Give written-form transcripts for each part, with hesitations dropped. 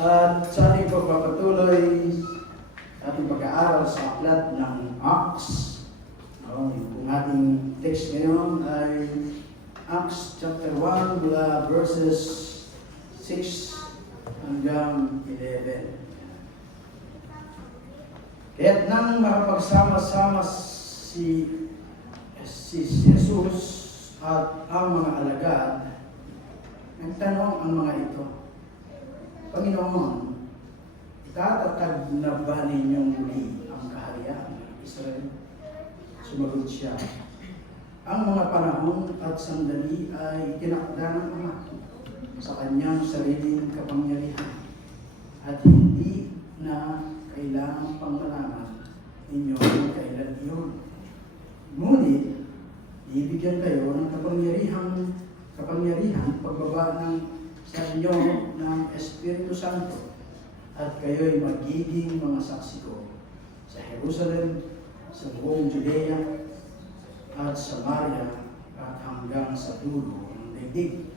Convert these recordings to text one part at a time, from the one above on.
At sa ating pagpapatuloy, ating pag-aaral sa aklat ng Acts, yung ating text ngayon ay Acts chapter 1 mula verses 6 hanggang 11. Kaya't nang makapagsama-sama si Jesus at ang mga alagad, nagtanong ang mga ito, Panginoon, itatatag na ba ninyong muli ang kaharian ng Israel? Sumagot siya, ang mga panahon at sandali ay tinakda ng Ama sa kanyang sariling kapangyarihan at hindi na kailangang pangalaman ninyo kung kailan iyon. Ngunit, ibigyan kayo ng kapangyarihan pagbaba sa inyo ng Espiritu Santo at kayo'y magiging mga saksi ko sa Jerusalem, sa buong Judea at Samaria at hanggang sa dulo ng daigdig.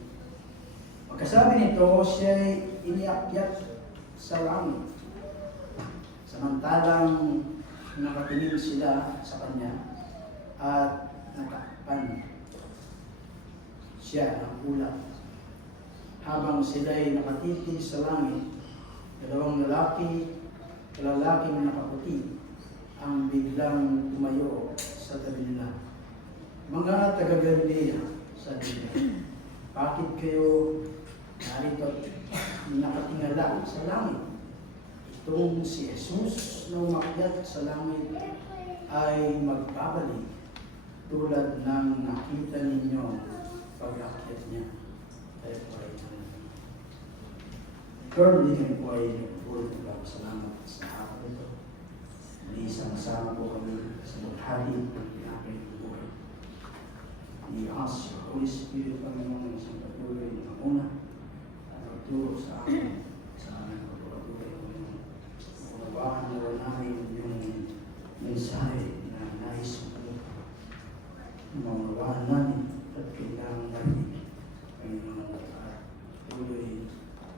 Pagkasabi nito, siya'y iniakyat sa langit. Samantalang nakatingin sila sa kanya at natakpan siya ng ulap. Habang sila'y nakatitig sa langit, dalawang lalaking nakaputi ang biglang tumayo sa tabi nila. Mga taga-Galilea, sabi nila, bakit kayo narito nakatingala sa langit? Itong si Jesus na umakyat sa langit ay magbabalik tulad ng nakita ninyo pag-akyat niya. Tayo po ay currently kami po ay nagpulot ng salamat sa hapon ito. Isang-sama po kami sa maghali ng pinakit buhay. I-ask your Holy Spirit, Panginoon, isang patuloy na muna at magturo sa amin sa aming pagpapatuloy, Panginoon. Maunawaan na namin yung mensahe na nais mo. Maunawaan namin at kailangan namin, Panginoon, at tuloy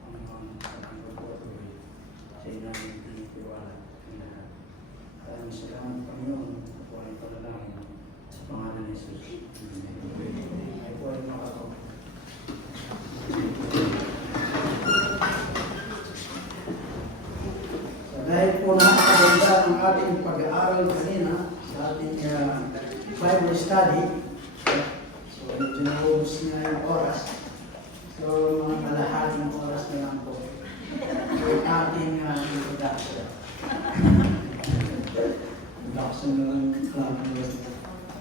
ang pagpapatuloy sa inaming tinitiwala. Maraming salamat, Panginoon, ako ay panalangin sa pangalan ni Jesus. Ay po ay makataw. So, dahil po nakakaganda ang ating pag-aaral kanina sa ating Bible study, so medyo naubos na yung oras. So, mga kalahating oras na lang po. So, ating introduction.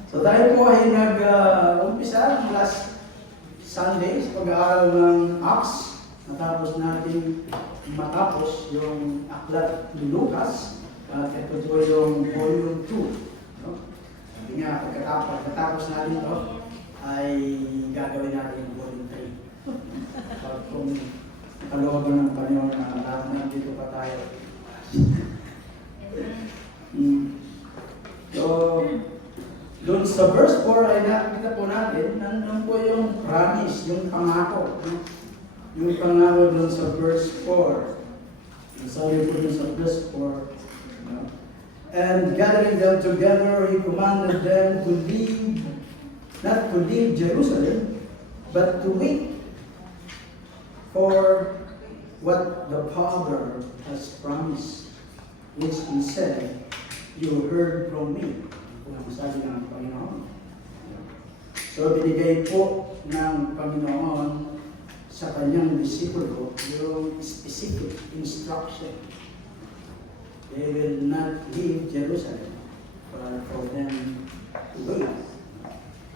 So tayo po ay nag-umpisa last Sunday sa pag-aaral ng Acts. Natapos natin matapos yung aklat ni Lucas. At ito po yung volume 2. No? Sabi nga, pagkatapos natin ito, ay gagawin natin yung volume 3. So kung kalooban ng Panginoon na lahat na dito pa tayo. So, doon sa verse 4 ay nakikita po natin, nandun po yung promise, yung pangako. Yung pangako doon sa verse 4. Sabi po doon sa verse 4. And gathering them together, He commanded them to leave, not to leave Jerusalem, but to wait for what the Father has promised, which He said, you heard from me. Kung ang sabi ng Panginoon. So, binigay po ng Panginoon sa kanyang disipulo yung specific instruction. They will not leave Jerusalem for them to wait.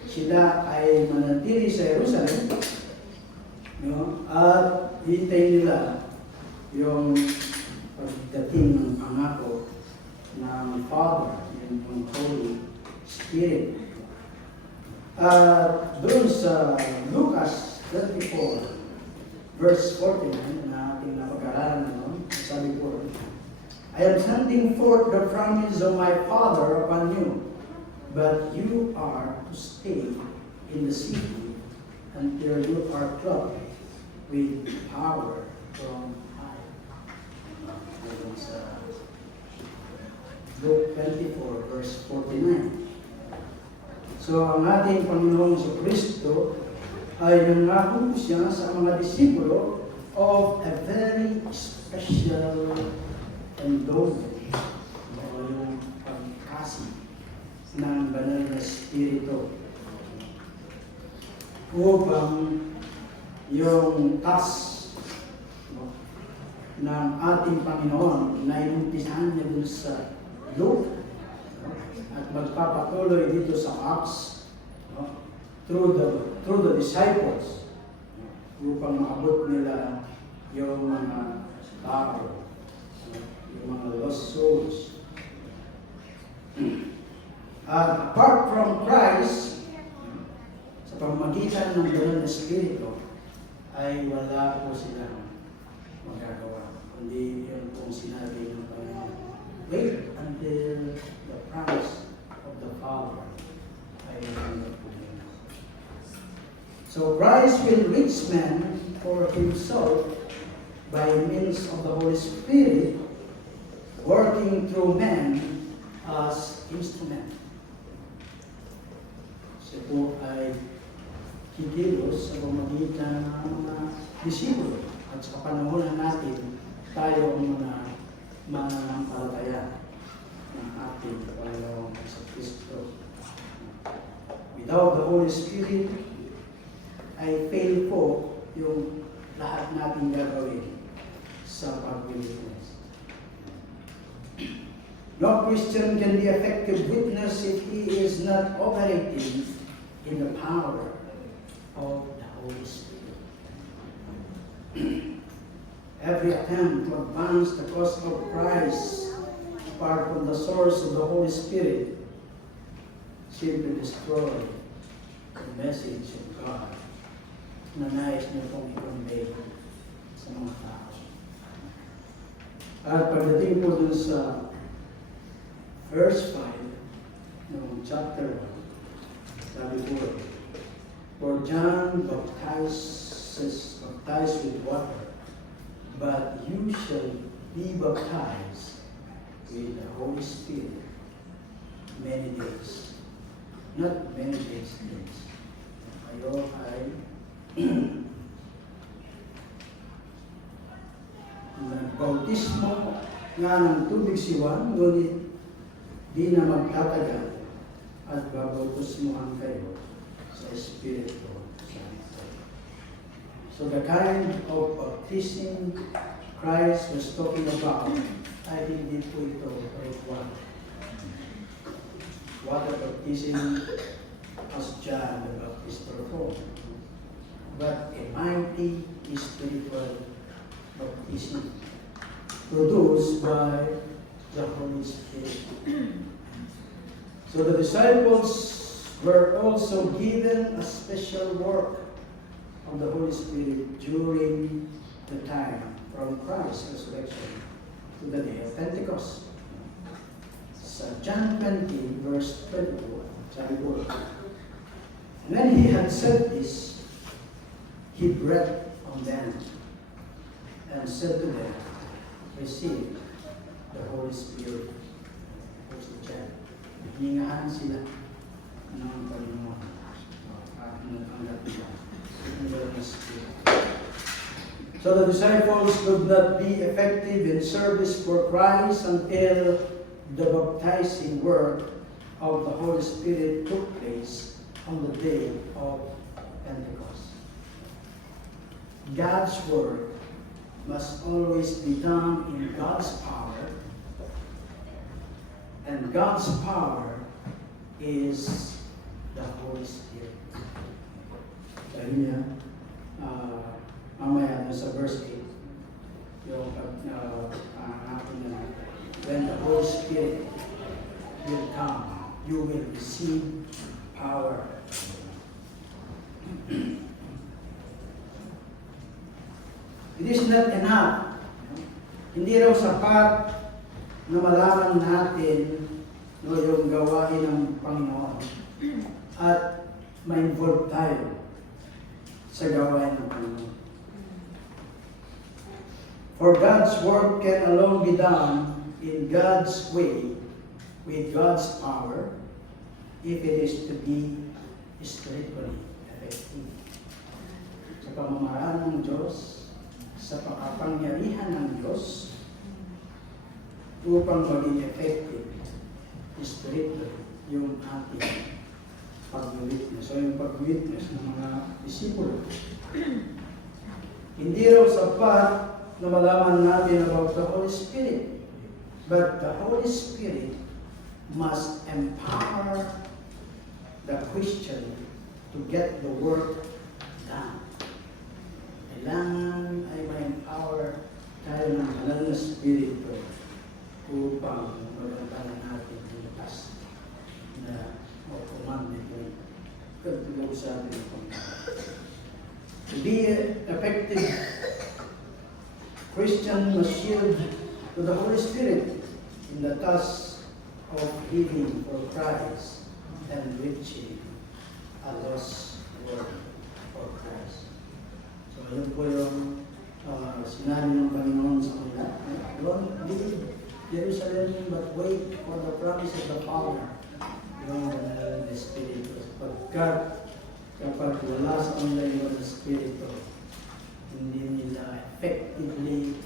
Sila ay manatili sa Jerusalem, no? At hintayin nila yung pagdating ng pangako ng Father and ng Holy Spirit. Doon sa Lucas 24, verse 49 na ating napag-aralan naman, sabi po, I am sending forth the promise of my Father upon you, but you are to stay in the city until you are clothed with power from high. Ayon sa Luke 24, verse 49. So, ang ating Panginoong Kristo ay nangako siya sa mga disipulo of a very special endowment o yung pagkasi ng banal na Espiritu upang yung task ng ating Panginoon na inumpisahan niya dun sa Luke at magpapatuloy dito sa Acts through the disciples upang maabot nila yung mga tao, yung mga lost souls. At apart from Christ, sa pamamagitan ng banal na Espiritu, ay wala po silang magagawa. Kundi yun pong sinabi ng Panginoon. Wait until the promise of the Father ay natanggap po nila. So Christ will reach man for himself by means of the Holy Spirit working through men as instrument. Siya po ay kikilos sa pamamagitan ng mga disipulo at sa panahon natin tayo ang mga mananampalataya ng ating Panginoong Kristo. Without the Holy Spirit, ay fail po yung lahat natin gagawin sa pag-witness. No Christian can be effective witness if he is not operating in the power of the Holy Spirit. Every attempt to advance the cause of Christ apart from the source of the Holy Spirit simply destroy the message of God na nais niya pong i-convey sa mga tao. At pagdating po dun sa verse 5 ng chapter 1, sabi po, for John baptized with water, but you shall be baptized with the Holy Spirit many days. Not many days. Kayo ay nagbautismo nga ng tubig siwan, ngunit di na magtatagal at babautismohan kayo sa Espiritu Santo. So the kind of baptism Christ was talking about ay hindi po ito water. Water baptism as John the Baptist performed, but a mighty spiritual baptism produced by the Holy Spirit. So the disciples were also given a special work of the Holy Spirit during the time from Christ's resurrection to the day of Pentecost. Sa John 20, verse 22, sabi po, when he had said this, he breathed on them and said to them, receive the Holy Spirit. Apostle John, hiningahan sila ng Panginoon at natanggap nila ang Holy Spirit. So the disciples could not be effective in service for Christ until the baptizing work of the Holy Spirit took place on the day of Pentecost. God's work must always be done in God's power, and God's power is the Holy Spirit. Sabi niya, mamaya sa verse 8, yung when the Holy Spirit will come, you will receive power. It is not enough. Hindi raw sapat na malaman natin yung gawain ng Panginoon at ma-involve tayo sa gawain ng Panginoon. For God's work can alone be done in God's way, with God's power, if it is to be spiritually effective. Sa pamamaraan ng Diyos, sa pakapangyarihan ng Diyos, upang maging effective spiritually yung ating pag-witness o yung pag-witness ng mga disipulo. Hindi raw sapat na malaman natin about the Holy Spirit, but the Holy Spirit must empower the Christian to get the work done. Kailangan ay ma-empower tayo ng banal na Spirito upang magandang natin yung task na o command nito. Kagtulaw sa atin ito. To be effective, Christian must yield to the Holy Spirit in the task of living for Christ and reaching a lost world for Christ. So, yun po yung sinabi ng Panginoon sa kanila. Don't leave Jerusalem, but wait for the promise of the Father. Yung the Spirit. Pagkat kapag wala sa kanila yung Espiritu, hindi nila effectively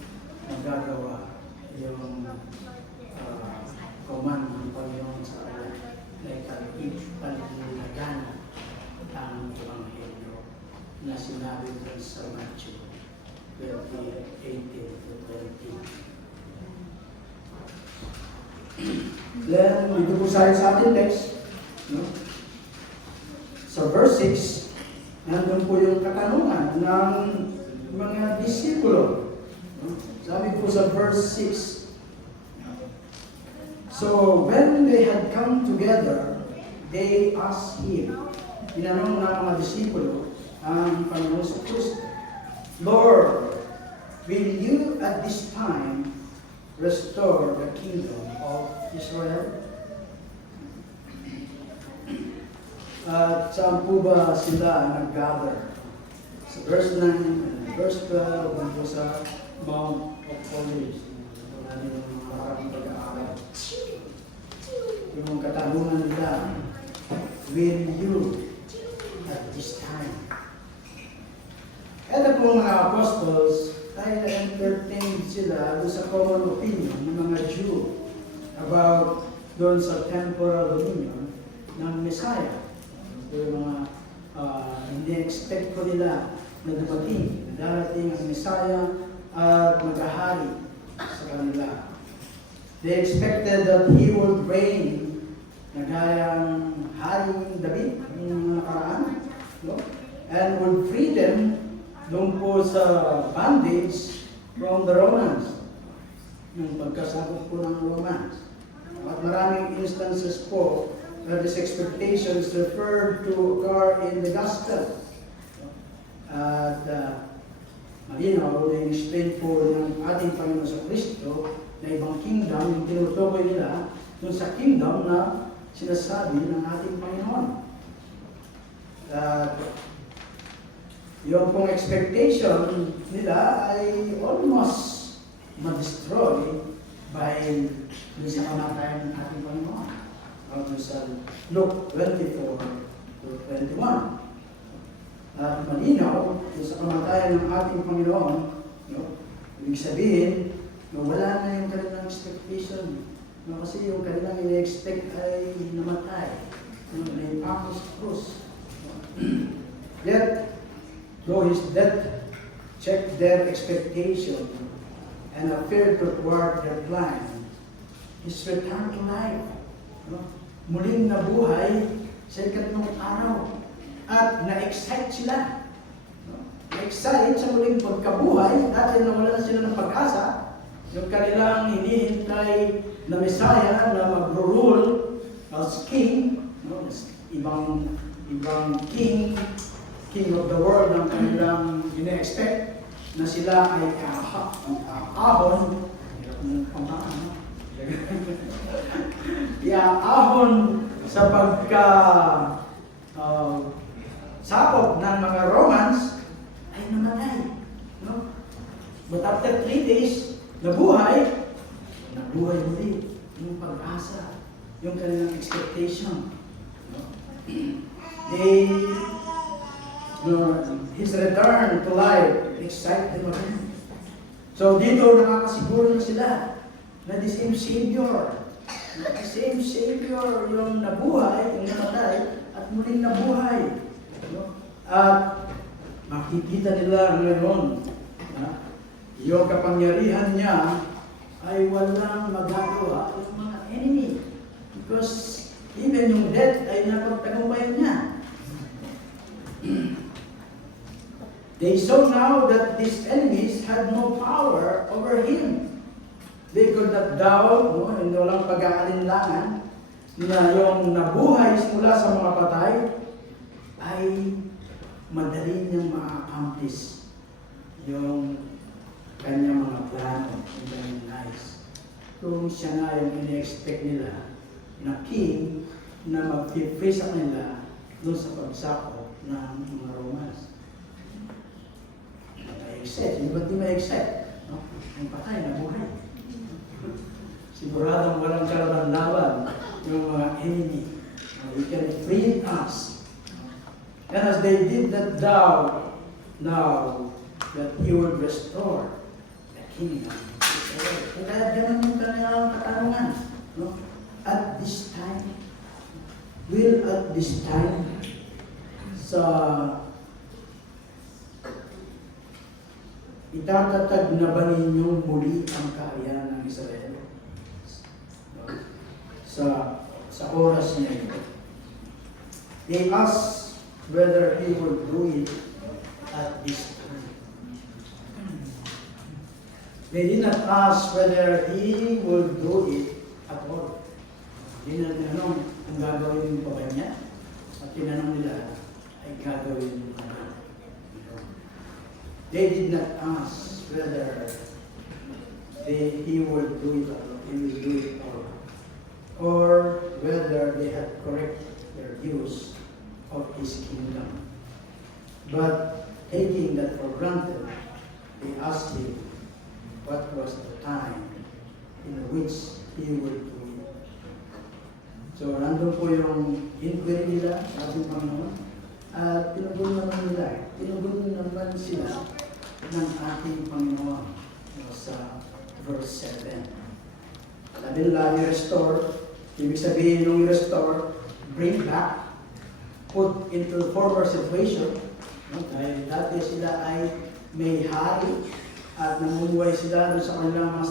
magagawa yung command ng Panginoon sa kanila. Like paligana ang Ebanghelyo na sinabi doon sa Matthew 20:18-20. Then, dito po sa ating text, no? Sa verse 6, nandun po yung katanungan ng mga disipulo. No? Sabi po sa verse 6, so when they had come together, they asked him, tinanong ng mga disipulo ang Panginoon sa Kristo, Lord, will you at this time restore the kingdom of Israel? At saan po ba sila nag-gather? Sa verse 9 and verse 12, dito sa Mount of Olives. Ito natin yung mga maraming pag-aaral. Yung katanungan nila, will you at this time? Ito po mga apostles, ay na-entertain sila doon sa common opinion ng mga Jew about doon sa temporal dominion ng Messiah. So, yung mga hindi expect ko nila na dumating, darating ang Messiah at maghahari sa kanila. They expected that He would reign na gayang Haring David, yung nakaraan, no? And would free them doon po sa bondage from the Romans, yung pagkasakop po ng Romans. At maraming instances po where these expectations referred to occur in the Gospel. At malinaw na in-explain po ng ating Panginoon sa Kristo na ibang kingdom, yung tinutukoy nila dun sa kingdom na sinasabi ng ating Panginoon. At yung pong expectation nila ay almost ma-destroy by dun sa kamatayan ng ating Panginoon. Dun sa Luke 24-21. At malinaw, dun sa kamatayan ng ating Panginoon, no, ibig sabihin, no, wala na yung kanilang expectation. No, kasi yung kanilang ina-expect ay namatay. No, na-impactos krus. Yet, though his death checked their expectation and appeared to thwart their plan, his return to life, no? Muling nabuhay sa ikatlong araw at na-excite sila. No? Na-excite sa muling pagkabuhay dahil nawala na sila ng pag-asa, yung kanilang hinihintay na Messiah na mag-rule as king, no? ibang king of the world ng kanilang ina-expect na sila ay ahon, iaahon sa pagka sakop ng mga Romans ay namatay. No? But after 3 days, nabuhay muli yung pag-asa, yung kanilang expectation. They, his return to life excited them again. So dito nakakasiguro na sila na the same Savior, yung nabuhay, yung namatay, at muling nabuhay. At makikita nila ngayon na yung kapangyarihan niya ay walang magagawa yung mga enemy. Because even yung death ay napagtagumpayan niya. They saw now that these enemies had no power over him. They could not doubt, hindi walang pag-aalinlangan, na yung nabuhay mula sa mga patay ay madali niyang ma-accomplish yung kanyang mga plano, yung kanyang nais. Kung siya nga yung in-expect nila na king na mag-free sa kanila doon sa pagsako ng mga Romans. Ma-excite. Yung ba't di ma-excite? No? Ang patay, nabuhay. Siguradong walang kalaban-laban yung mga enemy. He can free us. And as they did that doubt, now that He would restore the kingdom. Kaya ganun yung kanilang katanungan. No? At this time, sa itatatag na ba ninyong muli ang kaharian ng Israel? Sa oras niya ito. They ask whether He will do it at this time. They did not ask whether He will do it at all. Hindi na tinanong kung gagawin pa ba niya. At tinanong nila ay gagawin mo na. They did not ask whether He will do it all. Or whether they had corrected their views of His kingdom. But taking that for granted, they asked Him what was the time in which He would do it. So, nandun po yung inquiry nila sa ating Panginoon. At tinugon naman sila ng ating Panginoon sa verse 7. Sabi nila, i-restore. Ibig sabihin nung i-restore, bring back, put into the former situation. Dahil dati sila ay may hari at namumuhay sila sa kanilang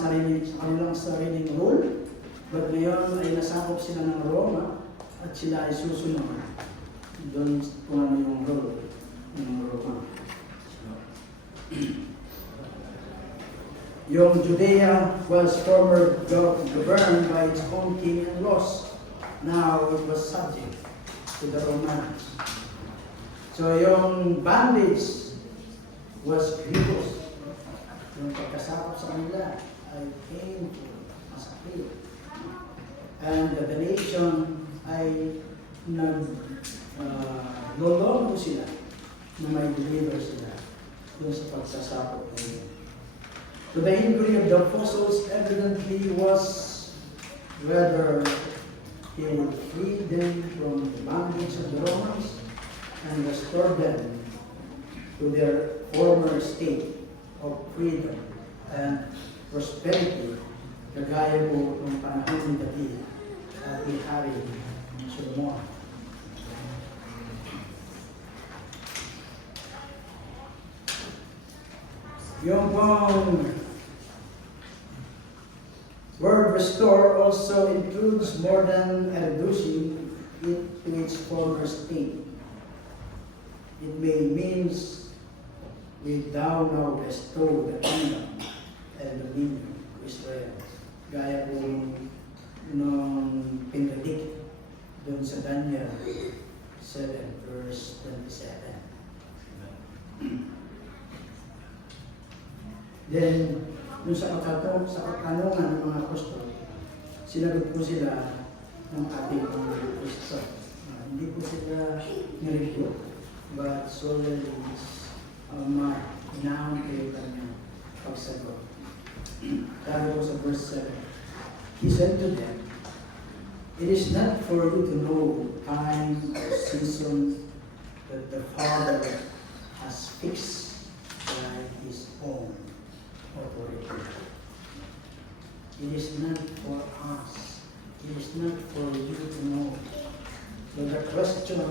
sariling rule. But ngayon ay nasakop sila ng Roma at sila ay susunod doon kung ano yung rule ng Roma. Yung Judea was former governed by its own king and laws. Now it was subject to the Romans. So yung bondage was grievous. Yung pagkasakop sa kanila ay painful, masakit. And the nation ay lolong sila na may deliver sila doon sa pagsasakop nila. So the inquiry of the apostles evidently was whether He would free them from the bondage of the Romans and restore them to their former state of freedom and prosperity, kagaya po ng panahon ni David at ni Hari Solomon. Yung pong word restore also includes more than reducing it to its former state. It may means we thou now bestow the kingdom and dominion to Israel. Gaya po nung pinredict doon sa Daniel 7 verse 27. Then, yung sa katanungan ng mga apostol, sinagot po sila ng ating mga Kristo. Hindi po sila nireview, but solely inaon kayo kanyang pagsagot. sabi ko sa verse 7, He said to them, "It is not for you to know time or season that the Father has fixed by His own authority." It is not for us. It is not for you to know. So the question,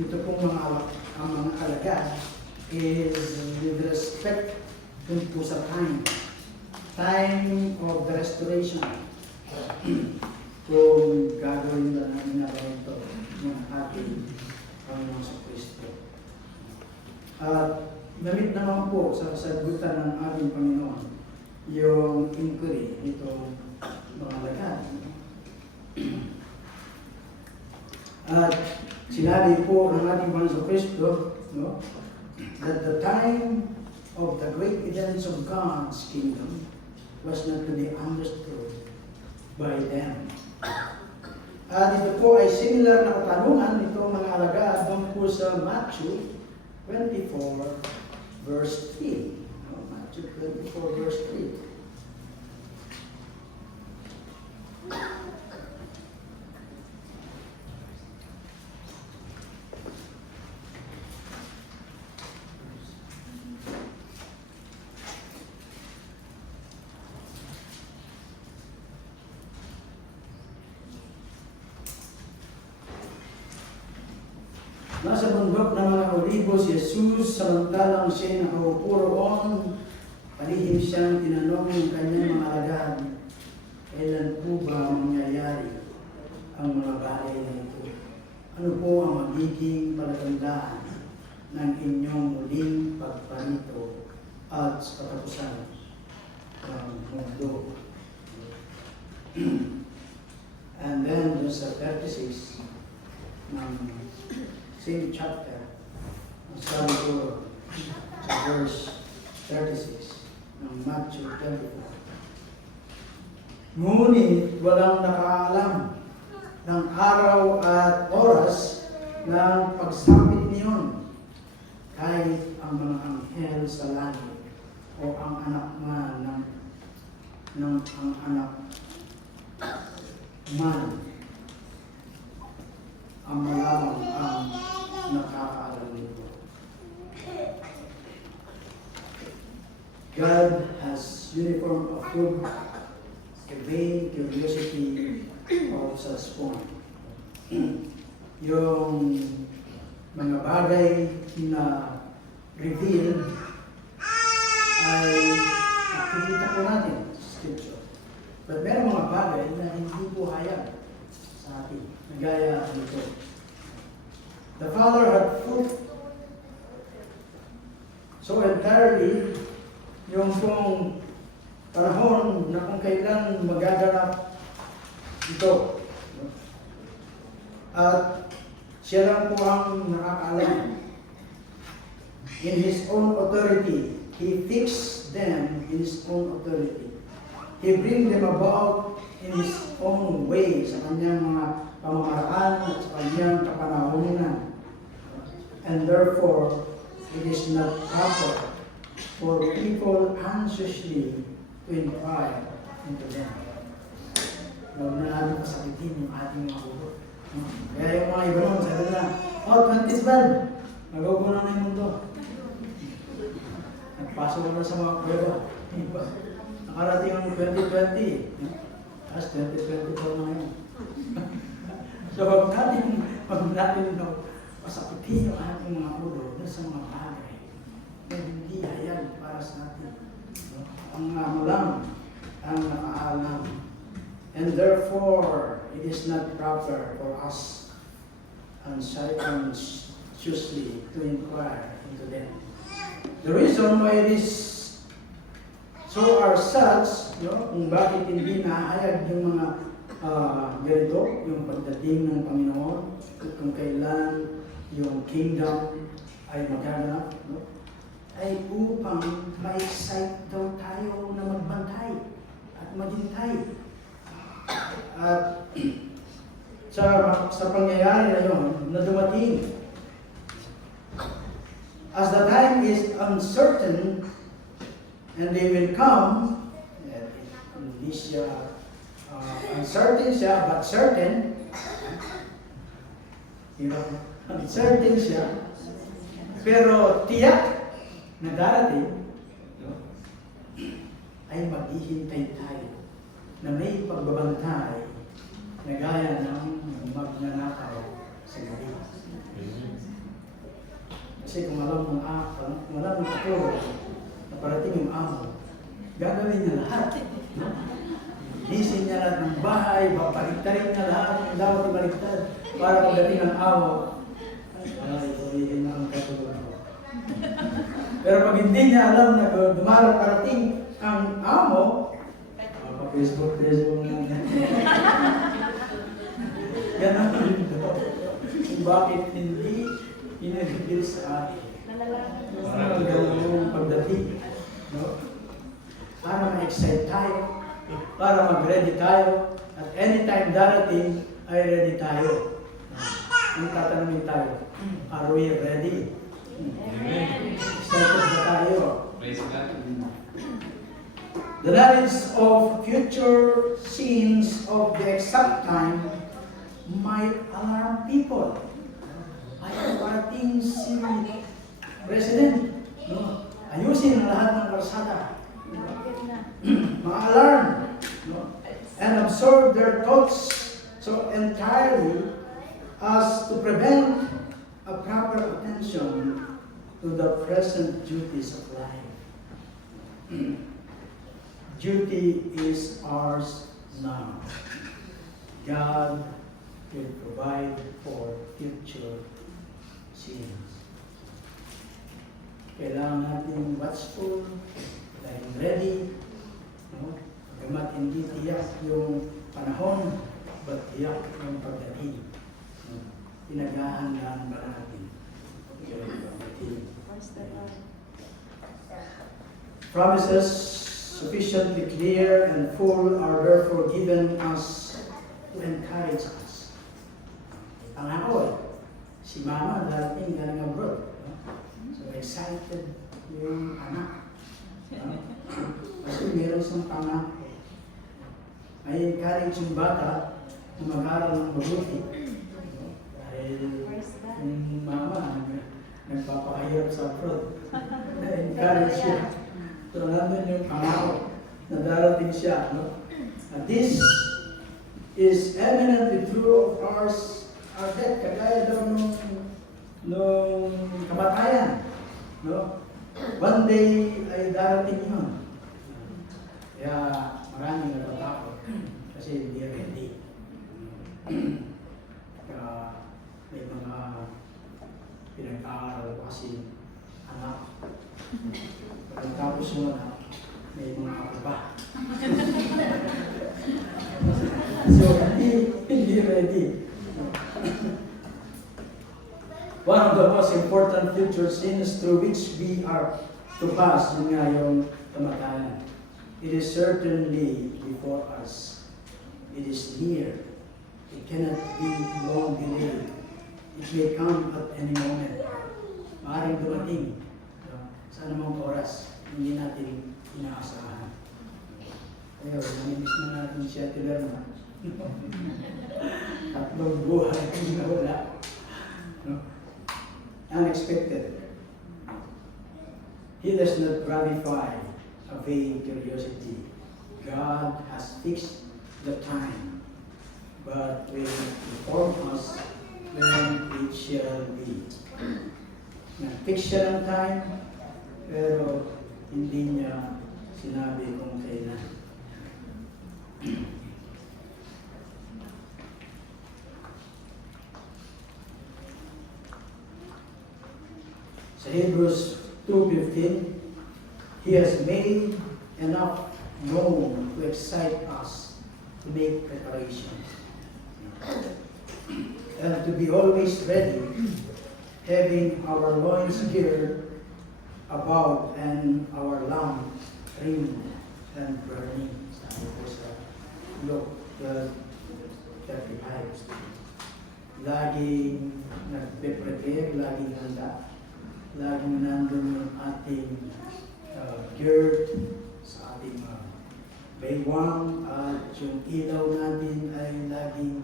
ito pong ang mga alagad, is with respect dun po sa time. Time of the restoration. Kung gagawin na namin na ito ng ating Panginoon sa Kristo. At namit naman po sa kasagutan ng ating Panginoon yung inquiry nitong mga alagad. At sinabi po ng ating Panginoon sa Kristo, no, that the time of the great events of God's kingdom was not to be understood by them. At ito po ay similar na katanungan nito mga alagad doon po sa Matthew 24 verse 3. No, Matthew 24 verse 3. Nasa bundok ng mga olibo si Jesus, samantalang siya nakaupo roon, palihim siyang tinanong ng kanyang mga alagad, kailan po ba mangyayari ang mga bagay na ito? Ano po ang magiging palatandaan ng inyong muling pagparito at sa katapusan ng mundo? And then, sa 36 ng same chapter, ang sabi ko sa verse 36 ng Matthew 24. Ngunit walang nakaalam ng araw at oras ng pagsapit niyon, kahit ang mga anghel sa langit o ang anak man ng ang anak man ang malamang ang nakakaalam nito. God has uniform approved the vain curiosity of such form. Yung mga bagay na revealed ay nakikita po natin sa Scripture. But meron mga bagay na hindi po hayag sa atin. Gaya nito. The Father had put so entirely yung pong panahon na kung kailan magaganap ito. At siya lang po ang nakakaalam. In His own authority, He fixed them in His own authority. He bring them about in His own way sa kanyang mga pamamaraan at sa kanyang kapanahonan. And therefore, it is not proper for people anxiously to inquire into them. Huwag na natin pasakitin yung ating mga ulo. Kaya yung mga iba naman, sabi na, 2012, nagagunan na yung mundo. Nagpasok na sa mga prueba. Nakarating ang 2020. Tapos 2024 na ngayon. So huwag natin pasakitin yung ating mga ulo sa mga bagay na hindi hayag para sa atin. Ang lang ang nakaalam. And therefore, it is not proper for us anxiously to inquire into them. The reason why it is so are such, kung bakit hindi nahayag yung mga ganito, yung pagdating ng Panginoon, kung kailan yung kingdom ay magaganap, ay upang ma-excite daw tayo na magbantay at maghintay. At sa pangyayari na yun, na dumating, as the time is uncertain, and they will come, Hindi siya uncertain siya, but certain. Uncertain siya, pero tiyak na darating, ay maghihintay tayo na may pagbabantay na gaya ng magnanakaw sa gabi. Kasi kung alam ng ako na parating yung amo, gagawin niya lahat. Lisin niya lahat ng bahay, babaligtarin niya lahat ng dapat ibaligtad para pagdating ng amo, ay, ulihin na ang katulad ko. Pero pag hindi niya alam na parating ang amo, Facebook na yan. Ganon din daw. Bakit hindi inagigil sa atin? Parang gano'n yung pagdating. No? Para ma-excite tayo, para mag-ready tayo, at anytime darating, ay ready tayo. Ang tatanungin tayo, are we ready? Excited ba tayo? Praise God. The knowledge of future scenes of the exact time might alarm people. Ay, parating si President, no? Ayusin ang lahat ng karsada. Ma-alarm, no? And absorb their thoughts so entirely as to prevent a proper attention to the present duties of life. Duty is ours now. God will provide for future sins. Kailangan natin watchful, laging ready, no? Pagkamat hindi tiyak yung panahon, but tiyak yung pagdating. No? Pinaghahandaan ba natin? Promises sufficiently clear and full are therefore given us to encourage us. Pangako, si mama dating galing abroad. No? So excited yung anak. No? Kasi meron siyang pangako. Ay encourage yung bata na mag-aral ng mabuti. No? Dahil yung mama nagpapahirap sa abroad. Na-encourage siya. So, nandun yung pangako na darating siya. No? And this is eminently true of our death. Kagaya daw nung kamatayan. No? One day ay darating yun. Kaya maraming natatakot kasi hindi ready. Kaya may mga pinag-aaral kasi anak. Pagkatapos mo na, may mga ako pa. So, hindi ready. One of the most important future scenes through which we are to pass, yun nga yung kamatayan. It is certainly before us. It is near. It cannot be long delayed. It may come at any moment. Maaaring dumating. Sa anumang oras, hindi natin inaasahan. Ayun, namimiss na natin siya Tilerma. Tatlong buhay na wala. No? Unexpected. He does not gratify a vain curiosity. God has fixed the time, but will inform us when it shall be. Nag-fix siya ng time, pero hindi niya sinabi kung kailan. Sa Hebrews 2:15, He has made enough known to excite us to make preparation and to be always ready, having our loins girded about and our lamp trimmed and burning. Sabi po sa Luke 12:35. Laging nagpe-prepare, laging handa, laging nandun yung ating gird sa ating baywang at yung ilaw natin ay laging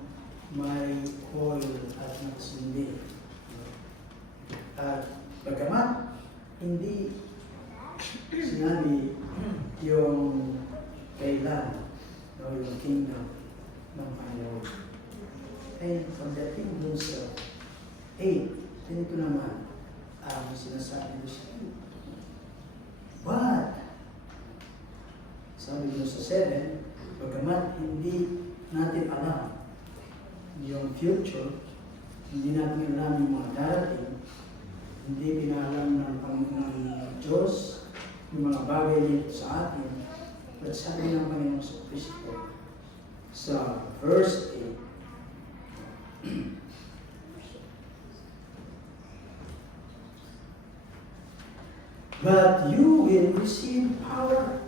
may oil at nakasindi. At bagamat hindi sinabi yung kailan, no, yung kingdom ng Panginoon. Ay pagdating dun sa 8, ganito naman ang sinasabi ko sa iyo. But, sabi ko sa 7, bagamat hindi natin alam yung future, hindi natin alam yung mga darating, hindi pinalam ng Panginoon Diyos yung mga bagay nito sa atin, at sabi ng Panginoon sa Kristo sa verse 8, but you will receive power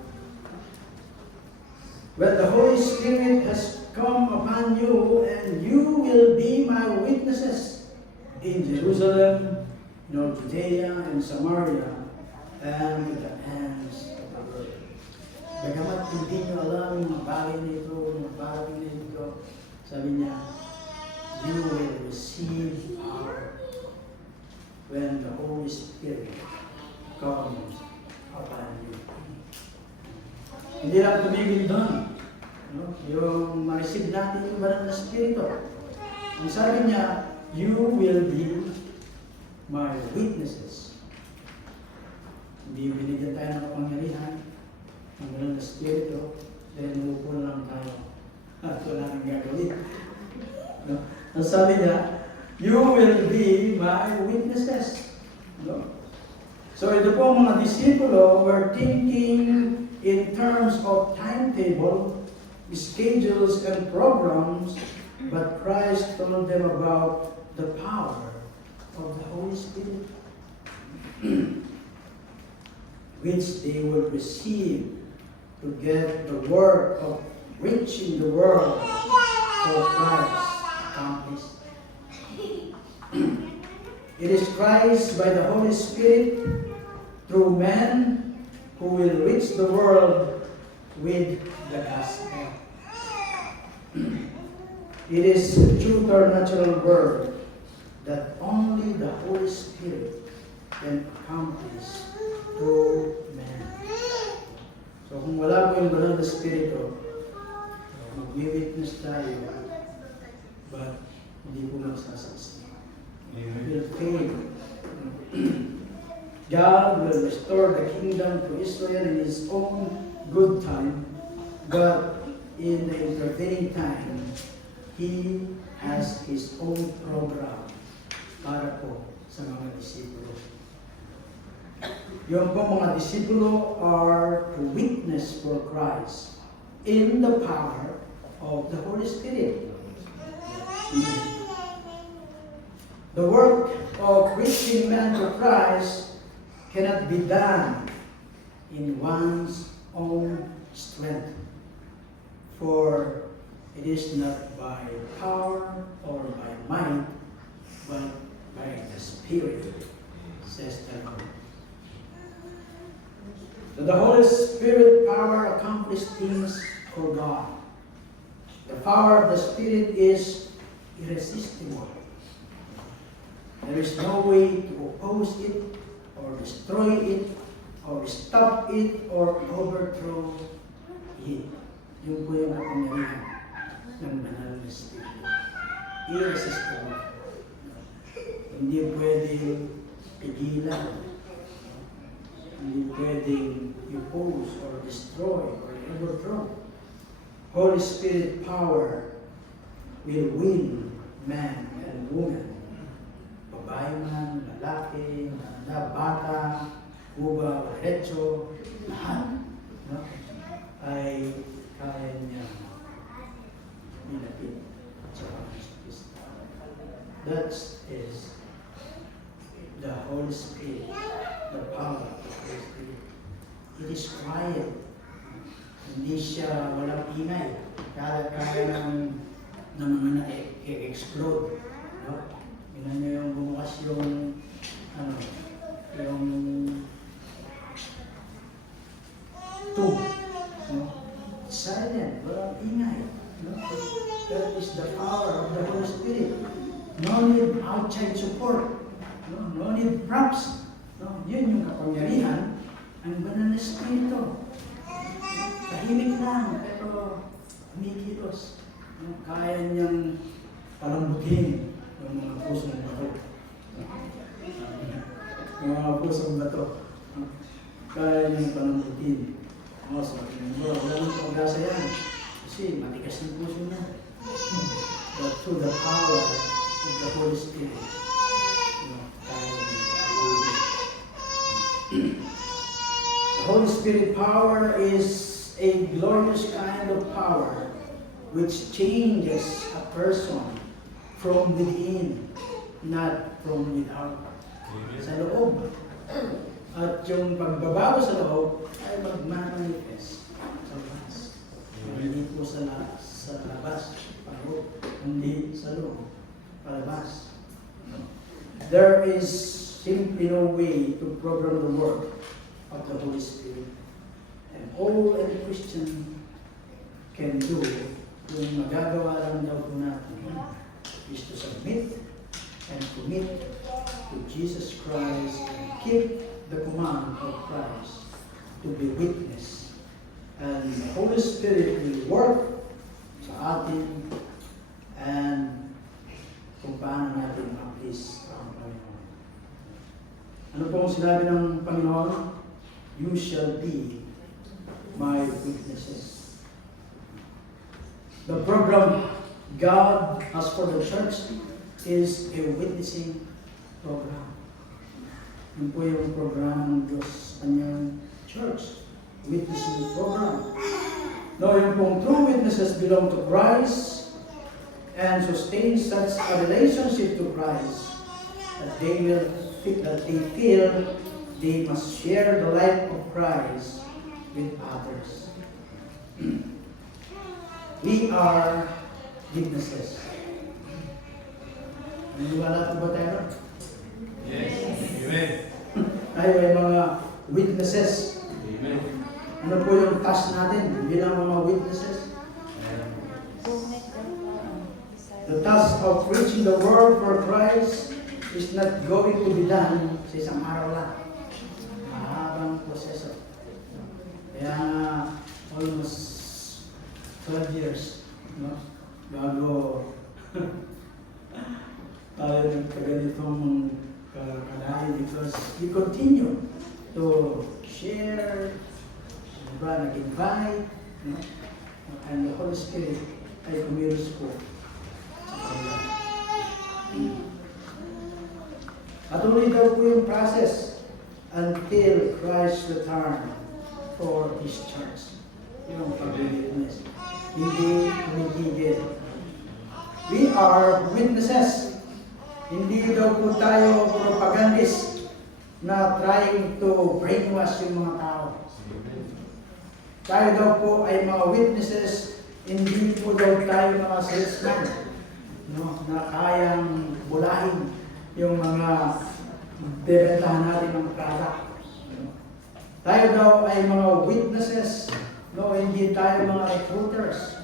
when the Holy Spirit has come upon you, and you will be my witnesses in Jerusalem, in all Judea and Samaria, and to the ends of the world. Bagamat hindi nyo alam yung mga bagay nito, mga bagay nito, sabi niya, you will receive power when the Holy Spirit comes upon you. Hindi lang tumigil doon. No? Yung ma-receive natin yung banal na Espiritu. Ang sabi niya, you will be my witnesses. Hindi binigyan tayo ng kapangyarihan ng banal na Espiritu, dahil umupo lang tayo at wala nang gagawin. No? Ang sabi niya, you will be my witnesses. No? So ito po mga disipulo were thinking in terms of timetable, schedules, and programs, but Christ told them about the power of the Holy Spirit, which they would receive to get the work of reaching the world for Christ accomplished. It is Christ by the Holy Spirit through men who will reach the world with the gospel. It is a supernatural word that only the Holy Spirit can accomplish through men. So kung wala po yung banal na Espiritu, mag-witness tayo, but hindi po magsasaksi. We will fail. God will restore the kingdom to Israel in His own good time, but in the intervening time, He has His own program para po sa mga disipulo. Yung po mga disipulo are to witness for Christ in the power of the Holy Spirit. The work of reaching men to Christ cannot be done in one's own strength, for it is not by power or by might, but by the Spirit, says the Lord. So the Holy Spirit power accomplishes things for God. The power of the Spirit is irresistible. There is no way to oppose it, or destroy it, or stop it, or overthrow it. Yung po yung kapangyarihan ng banal na Espiritu. Irresistible. Hindi pwedeng pigilan. Hindi pwedeng oppose, or destroy, or overthrow. Holy Spirit power will win man and woman. Babae man, lalaki, bata, kuba, derecho, lahat, no? Ay kaya niya nilapit sa Panginoon. That is the Holy Spirit, the power of the Holy Spirit. It is quiet. Hindi siya walang ingay. Kaya ng mga na-explode. No? Tingnan niyo yung bumukas yung yung tube. No? No need outside support. No need props. No, yun yung kapangyarihan ang banal na Espiritu. Tahimik lang, pero umikilos. Kaya niyang palambutin yung mga pusong bato. Yung mga pusong bato. Kaya niyang palambutin. So, wala nang pag-asa yan. Kasi matigas ng puso niya. But through the power of the Holy Spirit, the Holy Spirit power is a glorious kind of power which changes a person from within, not from without. Sa loob. At yung pagbabago sa loob ay magmamanifest sa labas. Hindi po sa labas, paloob, hindi sa loob, palabas. There is simply no way to program the work of the Holy Spirit. And all a Christian can do, kung magagawa lang daw po natin, is to submit and commit to Jesus Christ and keep the command of Christ to be witness. And the Holy Spirit will work sa atin and kung paano natin ma-please ang Panginoon. Ano pong sinabi ng Panginoon? You shall be my witnesses. The program God has for the church is a witnessing program. Yun po yung program ng Diyos sa kanyang church. Witnessing program. No, yung pong true witnesses belong to Christ and sustain such a relationship to Christ that they feel they must share the life of Christ with others. We are witnesses. Naniwala po ba tayo? Yes. Amen. Tayo ay mga witnesses. Amen. Ano po yung task natin bilang mga witnesses? The task of preaching the word for Christ is not going to be done sa isang araw lang. Mahabang proseso. Kaya almost 12 years, no? Bago tayo nagkaganitong kalahin because we continue to share, nag-invite, no? And the Holy Spirit ay kumilos po sa kanila. Patuloy daw po yung process until Christ return for His church. Yung pag-witness. Hindi tumitigil. We are witnesses. Hindi daw po tayo propagandist na trying to brainwash yung mga tao. Tayo daw po ay mga witnesses, hindi po daw tayo mga salesman, no, na kayang bulahin yung mga bebentahan natin ng product. Tayo daw ay mga witnesses, no, hindi tayo mga recruiters,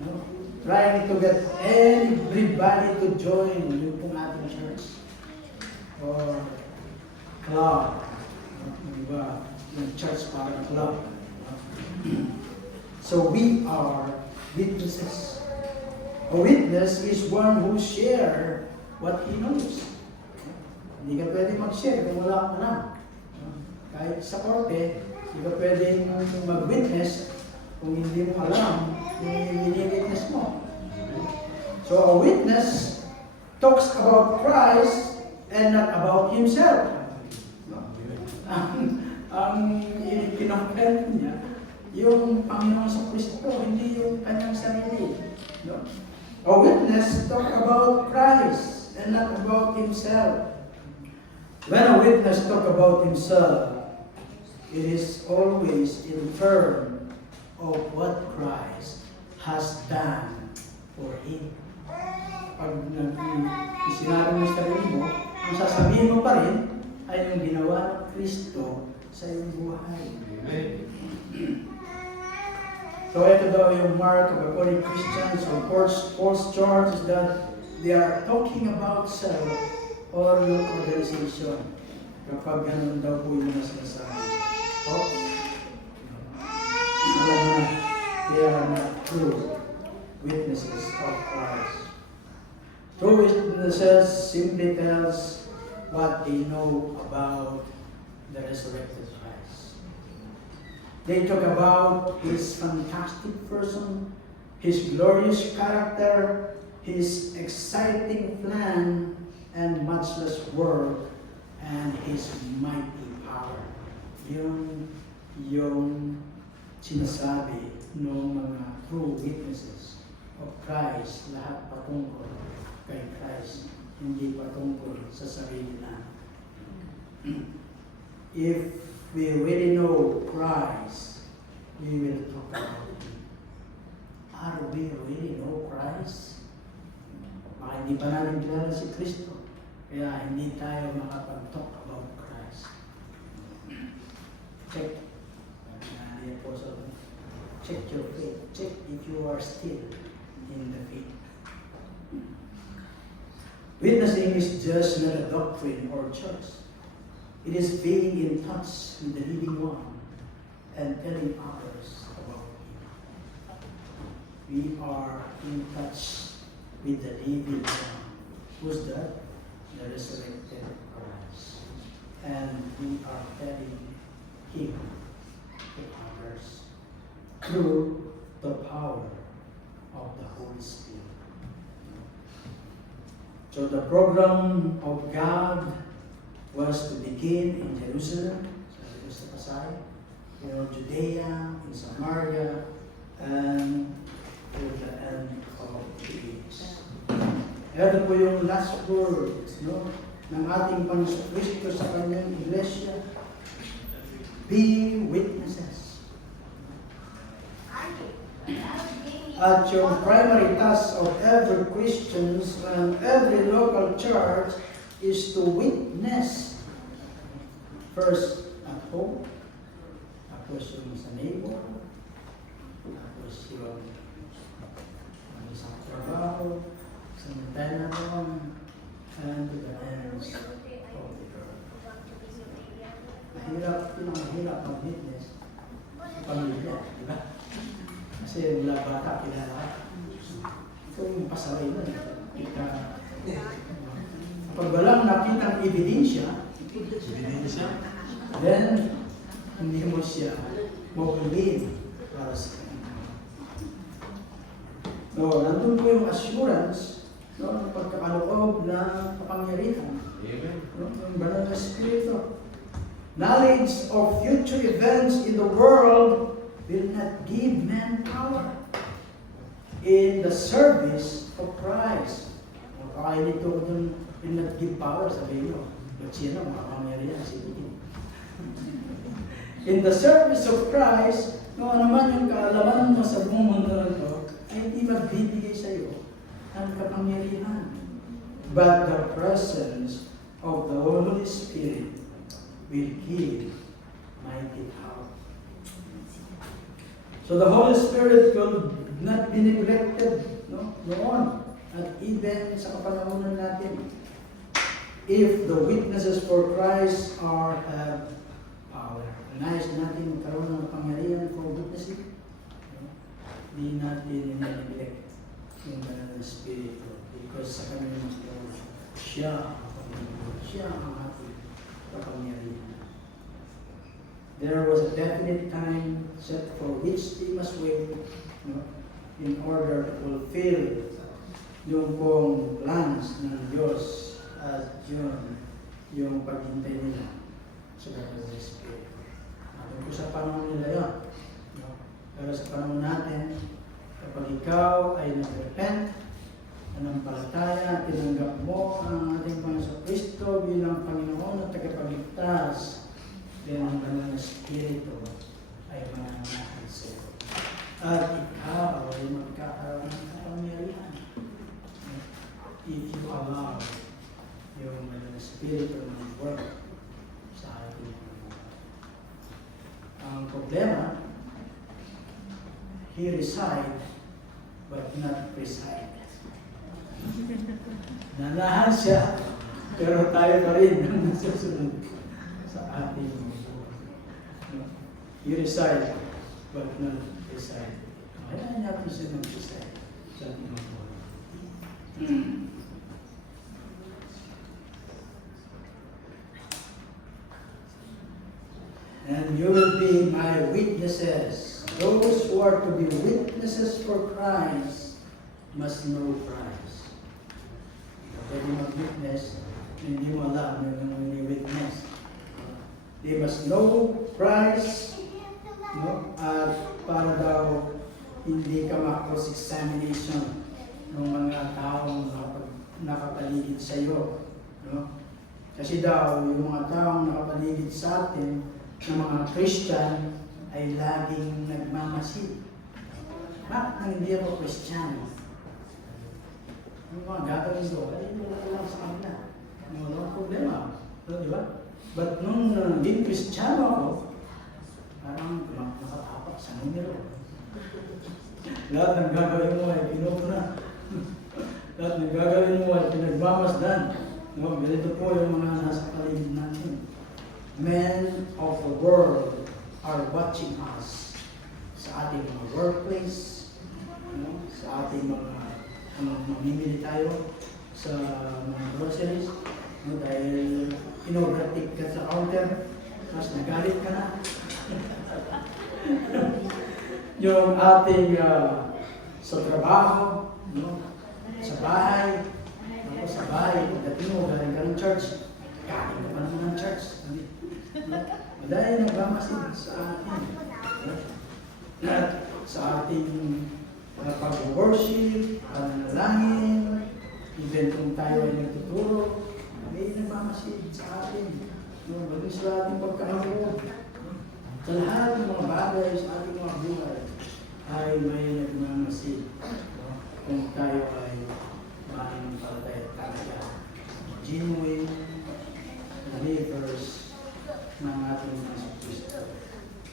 no, trying to get everybody to join yung pong ating church or club, diba? Yung church para club. So we are witnesses. A witness is one who share what he knows. Hindi ka pwede mag-share kung wala kang alam. Kahit sa korte, hindi ka pwede mag-witness kung hindi mo alam yung witness mo. So a witness talks about Christ and not about himself. Ang pinakita niya, yung Panginoon sa Kristo, hindi yung kanyang sarili. No? A witness talk about Christ and not about himself. When a witness talk about himself, it is always in terms of what Christ has done for him. Pag sinabi mo sa sarili mo, ang sasabihin mo pa rin ay yung ginawa ng Kristo sa iyong buhay. Amen. So ito daw yung mark of a holy Christian. So Paul's charge is that they are talking about self or yung organization. Kapag ganun daw po yung nasasabi. Alam na, they are not true witnesses of Christ. True witnesses simply tells what they know about the resurrected Christ. They talk about His fantastic person, His glorious character, His exciting plan, and matchless work, and His mighty power. Yung sinasabi ng mga true witnesses of Christ, lahat patungkol kay Christ, hindi patungkol sa sarili na. If we really know Christ, we will talk about Him. Are we really know Christ? Baka hindi pa natin kilala si Kristo, kaya hindi tayo makapag-talk about Christ. Check. The Apostle, check your faith. Check if you are still in the faith. Witnessing is just not a doctrine or church. It is being in touch with the living one and telling others about Him. We are in touch with the living one. Who's that? The resurrected Christ. And we are telling Him to others through the power of the Holy Spirit. So the program of God was to begin in Jerusalem, Judea, in Samaria, and to the end of the age. Ito po yung last words ng ating Panginoon Kristo sa kanyang iglesia. Be witnesses. At yung primary task of every Christian and every local church is to witness. First at home, tapos yung sa neighbor, tapos yung sa trabaho, sa tenant, and to the ends of the earth. Mahirap mag-witness sa pamilya, di ba? Kasi mula bata, kilala. Ito yung pasaway na. Pag walang nakitang ebidensya, then hindi mo siya mabulin para sa kanya. So, nandun po yung assurance ng pagkakaloob ng kapangyarihan. Yung banal na Espiritu. Knowledge of future events in the world will not give man power in the service of Christ. Kakainit ko dun, will not give power, sabihin nyo. Ba't siya na, makakamarihan, sige. In the service of Christ, no, ano man yung kaalaman mo sa buong mundo na ito, ay hindi magbibigay sa iyo ng kapangyarihan. But the presence of the Holy Spirit will give mighty power. So the Holy Spirit will not be neglected noon at even sa kapanahonan natin. If the witnesses for Christ have power. Nais natin magkaroon ng pangyarihan for witnessing. Hindi natin neglect yung banal na Espiritu because sa kanyang magkaroon siya ang Panginoon. Siya ang ating kapangyarihan. There was a definite time set for which they must wait in order to fulfill yung pong plans ng Diyos at yung paghintay nila sa Banal na Espiritu. Alam ko sa panahon nila yun. Pero sa panahon natin, kapag ikaw ay nag-repent, nanampalataya, tinanggap mo ang ating Panginoon Kristo bilang Panginoon at tagapagligtas, then ang Banal na Espiritu ay mananahan sa iyo. At ikaw ay magkakaroon ng kapangyarihan. If you allow yung Banal na Espiritu mag-work sa ating buhay. Ang problema, He reside but not preside. Nanahan siya, pero tayo pa rin ang nasusunod sa ating you reside, but not reside. Kaya natin siya mag-reside sa ating mga buhay. And you will be my witnesses. Those who are to be witnesses for Christ must know Christ. Pwede mag-witness, hindi mo alam yung witness. They must know Christ, no? At para daw hindi ka ma-cross-examination ng mga taong nakapaligid sa iyo. No? Kasi daw, yung mga taong nakapaligid sa atin, ng mga Christian, ay laging nagmamasid. Bakit nang hindi ako Kristiyano? Yung mga gagawin ko, ay wala lang sa kanila. Walang problema. So, di ba? But nung naging Kristiyano ako, parang nakatapak sa numero. Lahat ng gagawin mo ay pinupuna. Lahat ng gagawin mo ay pinagmamasdan. No? Ganito po yung mga nasa paligid natin. Men of the world are watching us sa ating mga workplace, no? Sa ating mga mamimili tayo sa mga groceries, no? Dahil in-overtake ka sa counter, tapos nagalit ka na. Yung ating sa trabaho, no? Sa bahay, tapos sa bahay, pagdating mo, galing ka ng church, galing ka pa naman ng church. Dahil nagmamasid sa atin. At sa ating pag-worship, pananalangin, even kung tayo ay nagtuturo, may nagmamasid sa atin. Bagay sa ating pagkakaroon. Sa lahat ng mga bagay sa ating mga buhay ay may nagmamasid. Kung tayo ay mananampalataya talaga. Genuine believers ng ating Kristo.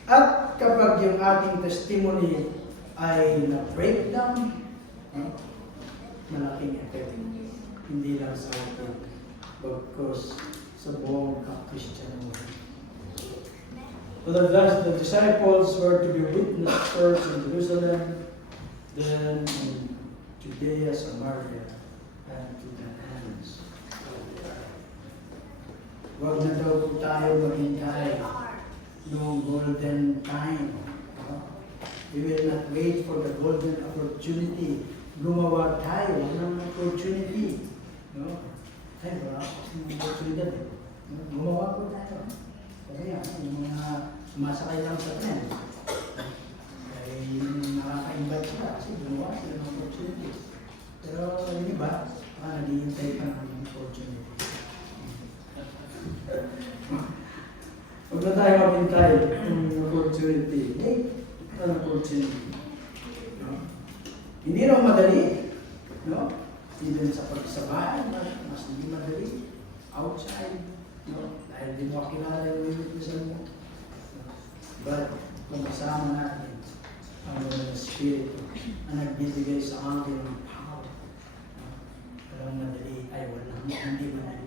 At kapag yung ating testimony ay na-breakdown, malaking effect. Hindi lang sa atin, bagkus sa buong Christian world. So the disciples were to be witnessed first in Jerusalem, then in Judea, Samaria, and to the ends. Huwag na daw po tayo maghintay noong golden time. We will not wait for the golden opportunity. Gumawa tayo ng opportunity. Ay, wala kasi ng opportunity. Gumawa po tayo. Kasi yung mga sumasakay lang sa tren, ay nakaka-invite sila kasi gumawa sila ng opportunity. Pero yung iba, naghihintay ka ng opportunity. Huwag na tayo maghintay ng opportunity. An opportunity. No? Hindi raw madali. No? Even sa pagsabayan, mas hindi madali. Outside. No? Dahil di mo kilala yung witnessan mo. But kung kasama natin ang Espiritu na nagbibigay sa atin ng power. No? Walang madali ay walang hindi madali.